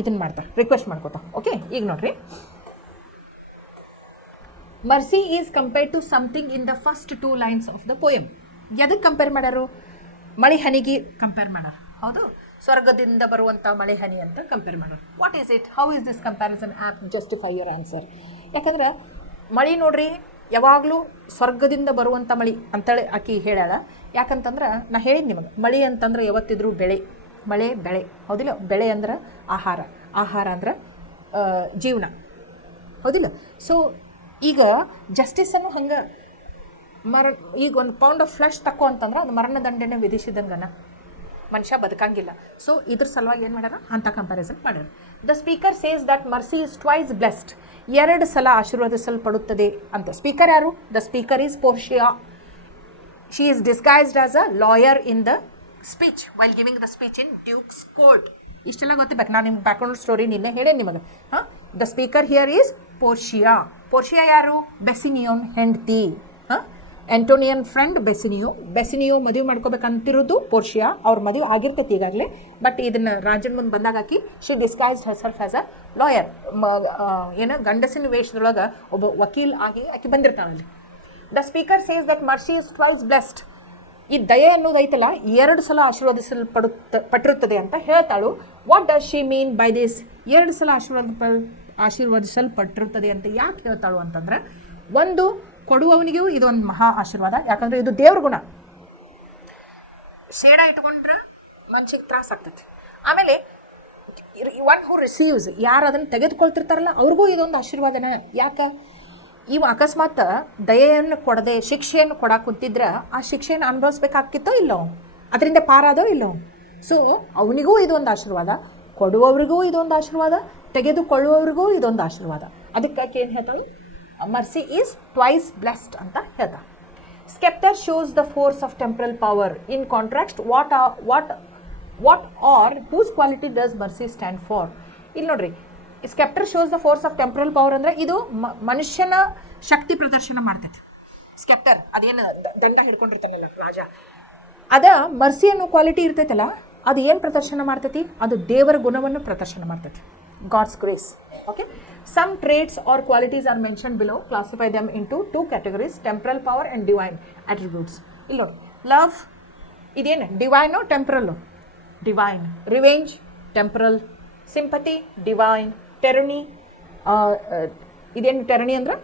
ಇದನ್ನು ಮಾಡ್ತಾರೆ, ರಿಕ್ವೆಸ್ಟ್ ಮಾಡ್ಕೋತಾ. ಓಕೆ, ಈಗ ನೋಡ್ರಿ, mercy is compared to something in the first 2 lines of the poem. ಎದಕ್ಕೆ ಕಂಪೇರ್ ಮಾಡ್ಯಾರು? ಮಳೆ ಹನಿಗೆ ಕಂಪೇರ್ ಮಾಡ್ಯಾರ. ಹೌದು, ಸ್ವರ್ಗದಿಂದ ಬರುವಂಥ ಮಳೆ ಹನಿ ಅಂತ ಕಂಪೇರ್ ಮಾಡ್ಯಾರ. What is it? How is this comparison app justify your answer? ಯಾಕಂದ್ರೆ ಮಳೆ ನೋಡ್ರಿ ಯಾವಾಗಲೂ ಸ್ವರ್ಗದಿಂದ ಬರುವಂಥ ಮಳೆ ಅಂತೇಳಿ ಆಕಿ ಹೇಳ್ಯಾಳ. ಯಾಕಂತಂದ್ರೆ ನಾ ಹೇಳಿದ್ದು ನಿಮಗೆ, ಮಳೆ ಅಂತಂದ್ರೆ ಯಾವತ್ತಿದ್ರೂ ಬೆಳೆ, ಮಳೆ ಬೆಳೆ. ಹೌದಿಲ್ಲ? ಬೆಳೆ ಅಂದ್ರೆ ಆಹಾರ, ಆಹಾರ ಅಂದ್ರೆ ಜೀವನ. ಹೌದಿಲ್ಲ? ಸೊ ಈಗ ಜಸ್ಟಿಸನ್ನು ಹಂಗೆ ಈಗ 1 ಪೌಂಡ್ ಆಫ್ ಫ್ಲೆಶ್ ತಕ್ಕೋ ಅಂತಂದ್ರೆ ಅದು ಮರಣದಂಡನೆ ವಿಧಿಸಿದಂಗನ, ಮನುಷ್ಯ ಬದುಕಂಗಿಲ್ಲ. ಸೊ ಇದ್ರ ಸಲುವಾಗಿ ಏನು ಮಾಡ್ಯಾರ? ಅಂಥ ಕಂಪ್ಯಾರಿಸನ್ ಮಾಡ್ಯಾರ. The speaker says that mercy is twice blessed. 2 ಸಲ ಆಶೀರ್ವದಿಸಲ್ಪಡುತ್ತದೆ ಅಂತ. ಸ್ಪೀಕರ್ ಯಾರು? The speaker is Portia. She is disguised as a lawyer in the speech while giving the speech in duke's court. ಇಷ್ಟೆಲ್ಲ ಗೊತ್ತಿರ್ಬೇಕು. ನಾನು ನಿಮ್ಗೆ ಬ್ಯಾಕ್ಗ್ರೌಂಡ್ ಸ್ಟೋರಿ ನಿನ್ನೆ ಹೇಳೇನು ನಿಮಗೆ. The speaker here is Portia. Portia ಯಾರು? ಬೆಸಿನಿಯೋನ್ ಹೆಂಡ್ತಿ. ಆಂಟೋನಿಯನ್ ಫ್ರೆಂಡ್ ಬೆಸಿನಿಯೋ ಮದುವೆ ಮಾಡ್ಕೋಬೇಕಂತಿರೋದು ಪೋರ್ಷಿಯಾ. ಅವ್ರ ಮದುವೆ ಆಗಿರ್ತೈತಿ ಈಗಾಗಲೇ. ಬಟ್ ಇದನ್ನು ರಾಜನ ಮುಂದೆ ಬಂದಾಗ ಆಕಿ she disguised herself as a lawyer. ಏನು ಗಂಡಸಿನ ವೇಷದೊಳಗೆ ಒಬ್ಬ ವಕೀಲ್ ಆಗಿ ಆಕಿ ಬಂದಿರ್ತಾಳಲ್ಲಿ. The speaker says that mercy is twice blessed. ಈ ದಯೆ ಅನ್ನೋದೈತಲ್ಲ 2 ಸಲ ಆಶೀರ್ವದಿಸಲ್ಪಟ್ಟಿರುತ್ತದೆ ಅಂತ ಹೇಳ್ತಾಳು. What does she mean by this? 2 ಸಲ ಆಶೀರ್ವದಿಸಲ್ಪಟ್ಟಿರುತ್ತದೆ ಅಂತ ಯಾಕೆ ಹೇಳ್ತಾಳು ಅಂತಂದ್ರೆ, ಒಂದು ಕೊಡುವವನಿಗೂ ಇದೊಂದು ಮಹಾ ಆಶೀರ್ವಾದ. ಯಾಕಂದರೆ ಇದು ದೇವ್ರ ಗುಣ. ಶೇಡ ಇಟ್ಕೊಂಡ್ರೆ ಮನುಷ್ಯಗೆ ತ್ರಾಸ ಆಗ್ತೈತಿ. ಆಮೇಲೆ ಒನ್ ಹೂ ರಿಸೀವ್ಸ್, ಯಾರು ಅದನ್ನು ತೆಗೆದುಕೊಳ್ತಿರ್ತಾರಲ್ಲ ಅವ್ರಿಗೂ ಇದೊಂದು ಆಶೀರ್ವಾದನ. ಯಾಕೆ? ಇವು ಅಕಸ್ಮಾತ್ ದಯೆಯನ್ನು ಕೊಡದೆ ಶಿಕ್ಷೆಯನ್ನು ಕೊಡಕ್ಕೆ ಕುಂತಿದ್ರೆ ಆ ಶಿಕ್ಷೆಯನ್ನು ಅನುಭವಿಸ್ಬೇಕಾಗ್ತಿತ್ತೋ ಇಲ್ಲೋ, ಅದರಿಂದ ಪಾರಾದೋ ಇಲ್ಲೋ. ಸೊ ಅವನಿಗೂ ಇದೊಂದು ಆಶೀರ್ವಾದ, ಕೊಡುವವರಿಗೂ ಇದೊಂದು ಆಶೀರ್ವಾದ, ತೆಗೆದುಕೊಳ್ಳುವವರಿಗೂ ಇದೊಂದು ಆಶೀರ್ವಾದ. ಅದಕ್ಕಾಗಿ ಏನು ಹೇಳ್ತಾಳು, ಮರ್ಸಿ ಈಸ್ ಟ್ವೈಸ್ ಬ್ಲೆಸ್ಡ್ ಅಂತ ಹೇಳ್ತಾಳೆ. Sceptre shows the force of temporal power. In contrast what are whose quality does mercy stand for. ಇಲ್ಲಿ ನೋಡ್ರಿ, sceptre shows the force of temporal power ಅಂದರೆ ಇದು ಮನುಷ್ಯನ ಶಕ್ತಿ ಪ್ರದರ್ಶನ ಮಾಡ್ತೈತಿ. ಸ್ಕೆಪ್ಟರ್ ಅದೇನು ದಂಡ ಹಿಡ್ಕೊಂಡಿರ್ತಾನಲ್ಲ ರಾಜ, ಅದ ಮರ್ಸಿ ಅನ್ನೋ ಕ್ವಾಲಿಟಿ ಇರ್ತೈತಲ್ಲ, ಅದು ಏನು ಪ್ರದರ್ಶನ ಮಾಡ್ತೈತಿ, ಅದು ದೇವರ ಗುಣವನ್ನು ಪ್ರದರ್ಶನ ಮಾಡ್ತೈತಿ, God's grace. Okay, some traits or qualities are mention below. Classify them into 2 categories, temporal power and divine attributes. ಇಲ್ಲಿ ನೋಡಿ, ಲವ್ ಇದೇನು divine temporal, divine. Revenge temporal, sympathy divine, tyranny ಇದೇನು ಟೆರನಿ ಅಂದ್ರೆ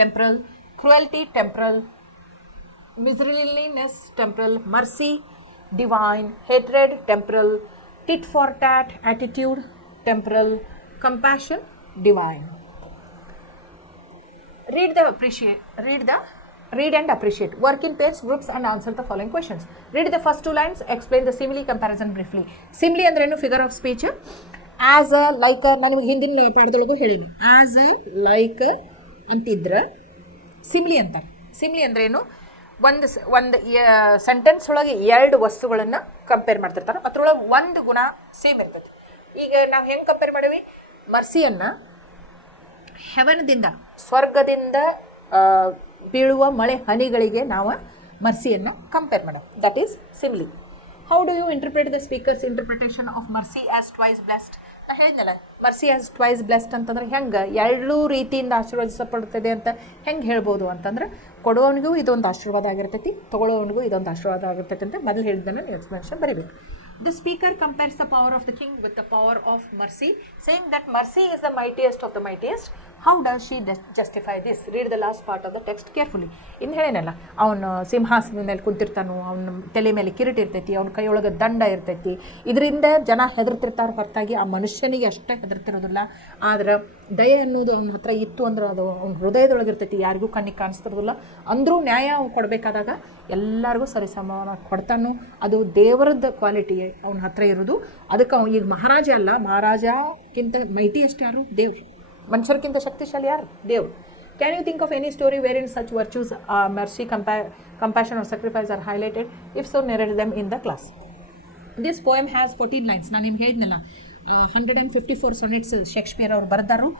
temporal, cruelty temporal, miserliness temporal, mercy divine, hatred temporal, tit for tat attitude temporal, compassion divine. Read and appreciate. Work in pairs, groups and answer the following questions. Read the first 2 lines, explain the simile comparison briefly. Simile ಅಂದ್ರೆ ಏನು, figure of speech. As a, like a, ನಾನು ನಿಮಗೆ ಹಿಂದಿನ ಪಾಠದೊಳಗೂ ಹೇಳಿನಿ, ಆಸ್ ಅ, ಲೈಕ್ ಅಂತಿದ್ರೆ ಸಿಮ್ಲಿ ಅಂತಾರೆ. ಸಿಮ್ಲಿ ಅಂದ್ರೆ ಏನು, ಒಂದು ಸೆಂಟೆನ್ಸ್ ಒಳಗೆ 2 ವಸ್ತುಗಳನ್ನು ಕಂಪೇರ್ ಮಾಡ್ತಿರ್ತಾರೆ, ಅದ್ರೊಳಗೆ ಒಂದು ಗುಣ ಸೇಮ್ ಇರ್ತದೆ. ಈಗ ನಾವು ಹೆಂಗೆ ಕಂಪೇರ್ ಮಾಡೀವಿ, ಮರ್ಸಿಯನ್ನು ಹೆವನದಿಂದ, ಸ್ವರ್ಗದಿಂದ ಬೀಳುವ ಮಳೆ ಹನಿಗಳಿಗೆ ನಾವು ಮರ್ಸಿಯನ್ನು ಕಂಪೇರ್ ಮಾಡೋಣ. That is simile. How do you interpret the speaker's interpretation of mercy as twice blessed. ನಾ ಹೇಳಿದ್ನಲ್ಲ, ಮರ್ಸಿ ಆಸ್ ಟ್ವೈಸ್ ಬ್ಲೆಸ್ಡ್ ಅಂತಂದ್ರೆ ಹೆಂಗೆ 2 ರೀತಿಯಿಂದ ಆಶೀರ್ವದಿಸಲ್ಪಡುತ್ತದೆ ಅಂತ ಹೆಂಗೆ ಹೇಳ್ಬೋದು ಅಂತಂದ್ರೆ, ಕೊಡುವವನಿಗೂ ಇದೊಂದು ಆಶೀರ್ವಾದ ಆಗಿರ್ತೈತಿ, ತೊಗೊಳ್ಳೋವನಿಗೂ ಇದೊಂದು ಆಶೀರ್ವಾದ ಆಗಿರ್ತೈತಿ ಅಂತ ಮೊದಲು ಹೇಳಿದ್ದನ್ನು ನೀವು ಎಕ್ಸ್ಪ್ಲನೇಷನ್ ಬರೀಬೇಕು. The speaker compares the power of the king with the power of mercy, saying that mercy is the mightiest of the mightiest. How does she justify this? Read the last part of the text carefully. ಇನ್ನು ಹೇಳೇನಲ್ಲ, ಅವನು ಸಿಂಹಾಸನದ ಮೇಲೆ ಕುಂತಿರ್ತಾನು, ಅವನ ತಲೆ ಮೇಲೆ ಕಿರೀಟ ಇರ್ತೈತಿ, ಅವನ ಕೈಯೊಳಗೆ ದಂಡ ಇರ್ತೈತಿ. ಇದರಿಂದ ಜನ ಹೆದರ್ತಿರ್ತಾರೆ ಹೊರತಾಗಿ ಆ ಮನುಷ್ಯನಿಗೆ ಅಷ್ಟೇ ಹೆದರ್ತಿರೋದಿಲ್ಲ. ಆದ್ರೆ ದಯೆ ಅನ್ನೋದು ಅವನ ಹತ್ರ ಇತ್ತು ಅಂದ್ರೆ ಅದು ಅವ್ನ ಹೃದಯದೊಳಗಿರ್ತೈತಿ, ಯಾರಿಗೂ ಕಣ್ಣಿಗೆ ಕಾಣಿಸ್ತಿರೋದಿಲ್ಲ. ಅಂದರೂ ನ್ಯಾಯ ಕೊಡಬೇಕಾದಾಗ ಎಲ್ಲರಿಗೂ ಸರಿಸಮಾನ ಕೊಡ್ತಾನು. ಅದು ದೇವರದ ಕ್ವಾಲಿಟಿ ಅವನ ಹತ್ರ ಇರೋದು. ಅದಕ್ಕೆ ಈಗ ಮಹಾರಾಜ ಅಲ್ಲ, ಮಹಾರಾಜಕ್ಕಿಂತ ಮೈಟಿಯಸ್ಟ್ ಯಾರು, ದೇವ್ರು. ಮನುಷ್ಯರ್ಕಿಂತ ಶಕ್ತಿಶಾಲಿ ಯಾರು, ದೇವ್ರು. Can you think of any story wherein such virtues mercy, compassion or sacrifice are highlighted? If so, narrate them in the class. This poem has 14 lines. ನಾನು ನಿಮ್ಗೆ ಹೇಳಿದ್ನಲ್ಲ, 154 ಸೊನೆಟ್ಸ್ ಶೇಕ್ಸ್ಪಿಯರ್ ಅವ್ರು ಬರೆದಾರು.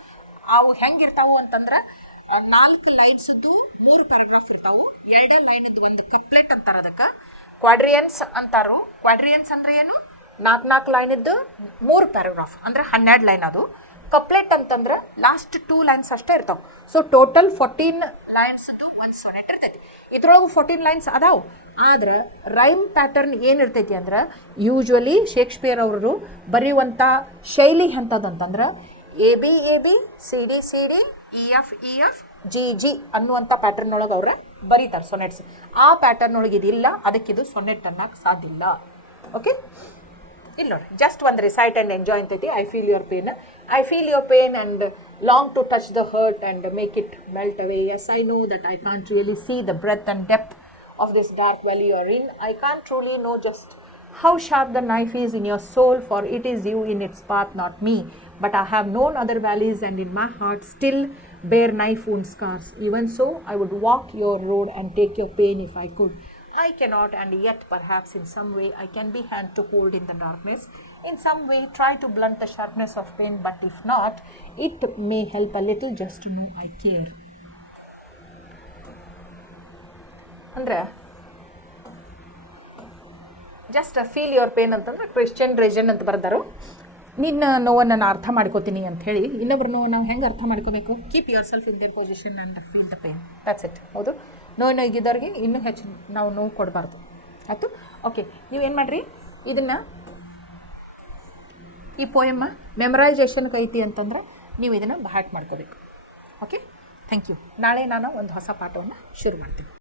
ಅವು ಹೆಂಗಿರ್ತಾವು ಅಂತಂದ್ರೆ 4 ಲೈನ್ಸದ್ದು 3 ಪ್ಯಾರಾಗ್ರಾಫ್ ಇರ್ತಾವು. 2 ಲೈನದ್ದು ಒಂದು ಕಪ್ಲೆಟ್ ಅಂತಾರೆ, ಅದಕ್ಕೆ ಕ್ವಾಡ್ರಿಯನ್ಸ್ ಅಂತಾರು. ಕ್ವಾಡ್ರಿಯನ್ಸ್ ಅಂದ್ರೆ ಏನು, 4 ಲೈನದ್ದು 3 ಪ್ಯಾರಾಗ್ರಾಫ್ ಅಂದ್ರೆ 12 ಲೈನ್. ಅದು ಕಪ್ಲೆಟ್ ಅಂತಂದ್ರೆ ಲಾಸ್ಟ್ 2 ಲೈನ್ಸ್ ಅಷ್ಟೇ ಇರ್ತಾವೆ. ಸೊ ಟೋಟಲ್ 14 ಲೈನ್ಸ್ದು ಒಂದು ಸೊನೆಟ್ ಇರ್ತೈತಿ. ಇದ್ರೊಳಗೆ 14 ಲೈನ್ಸ್ ಅದಾವು. ಆದ್ರೆ ರೈಮ್ ಪ್ಯಾಟರ್ನ್ ಏನಿರ್ತೈತಿ ಅಂದ್ರೆ, ಯೂಶ್ವಲಿ ಶೇಕ್ಸ್ಪಿಯರ್ ಅವರು ಬರೆಯುವಂಥ ಶೈಲಿ ಎಂಥದ್ದಂತಂದ್ರೆ AB CD EF GG ಅನ್ನುವಂಥ ಪ್ಯಾಟರ್ನ್ ಒಳಗೆ ಅವ್ರ ಬರೀತಾರೆ ಸೊನೆಟ್ಸ್. ಆ ಪ್ಯಾಟರ್ನ್ ಒಳಗೆ ಇದಿಲ್ಲ, ಅದಕ್ಕಿದು ಸೊನೆಟ್ ಅನ್ನಕ್ಕೆ ಸಾಧ್ಯ ಇಲ್ಲ. ಓಕೆ, ಇಲ್ಲಿ ನೋಡಿ, ಜಸ್ಟ್ ಒಂದು ರಿಸೈಟ್ ಆ್ಯಂಡ್ ಎಂಜಾಯ್ ಅಂತೈತಿ. I feel your pain and long to touch the hurt and make it melt away. Yes, I know that I can't really see the breadth and depth of this dark valley you are in. I can't truly know just how sharp the knife is in your soul, for it is you in its path, not me. But I have known other valleys, and in my heart still bear knife wound scars. Even so, I would walk your road and take your pain if I could. I cannot, and yet perhaps in some way I can be hand to hold in the darkness. In some way try to blunt the sharpness of pain, but if not, it may help a little just to know I care. ಅಂದರೆ ಜಸ್ಟ್ ಫೀಲ್ ಯುವರ್ ಪೇನ್ ಅಂತಂದ್ರೆ ಕ್ರಿಶ್ಚಿಯನ್ ರಿಜನ್ ಅಂತ ಬರ್ದಾರು. ನಿನ್ನ ನೋವನ್ನು ನಾನು ಅರ್ಥ ಮಾಡ್ಕೋತೀನಿ ಅಂತ ಹೇಳಿ, ಇನ್ನೊಬ್ರ ನೋವು ನಾವು ಹೆಂಗೆ ಅರ್ಥ ಮಾಡ್ಕೋಬೇಕು? Keep your self in their position and feel the pain. That's it. ಹೌದು, ನೋವಿನಾಗಿದ್ದವ್ರಿಗೆ ಇನ್ನೂ ಹೆಚ್ಚು ನಾವು ನೋವು ಕೊಡಬಾರ್ದು. ಆಯಿತು, ಓಕೆ. ನೀವೇನು ಮಾಡಿರಿ, ಇದನ್ನು ಈ ಪೋಯಮ್ಮ ಮೆಮರೈಸೇಷನ್ಗೆ ಐತಿ ಅಂತಂದ್ರೆ ನೀವು ಇದನ್ನು ಬಹಾಟ್ ಮಾಡ್ಕೋಬೇಕು. Okay, thank you. ನಾಳೆ ನಾನು ಒಂದು ಹೊಸ ಪಾಠವನ್ನು ಶುರು ಮಾಡ್ತೀನಿ.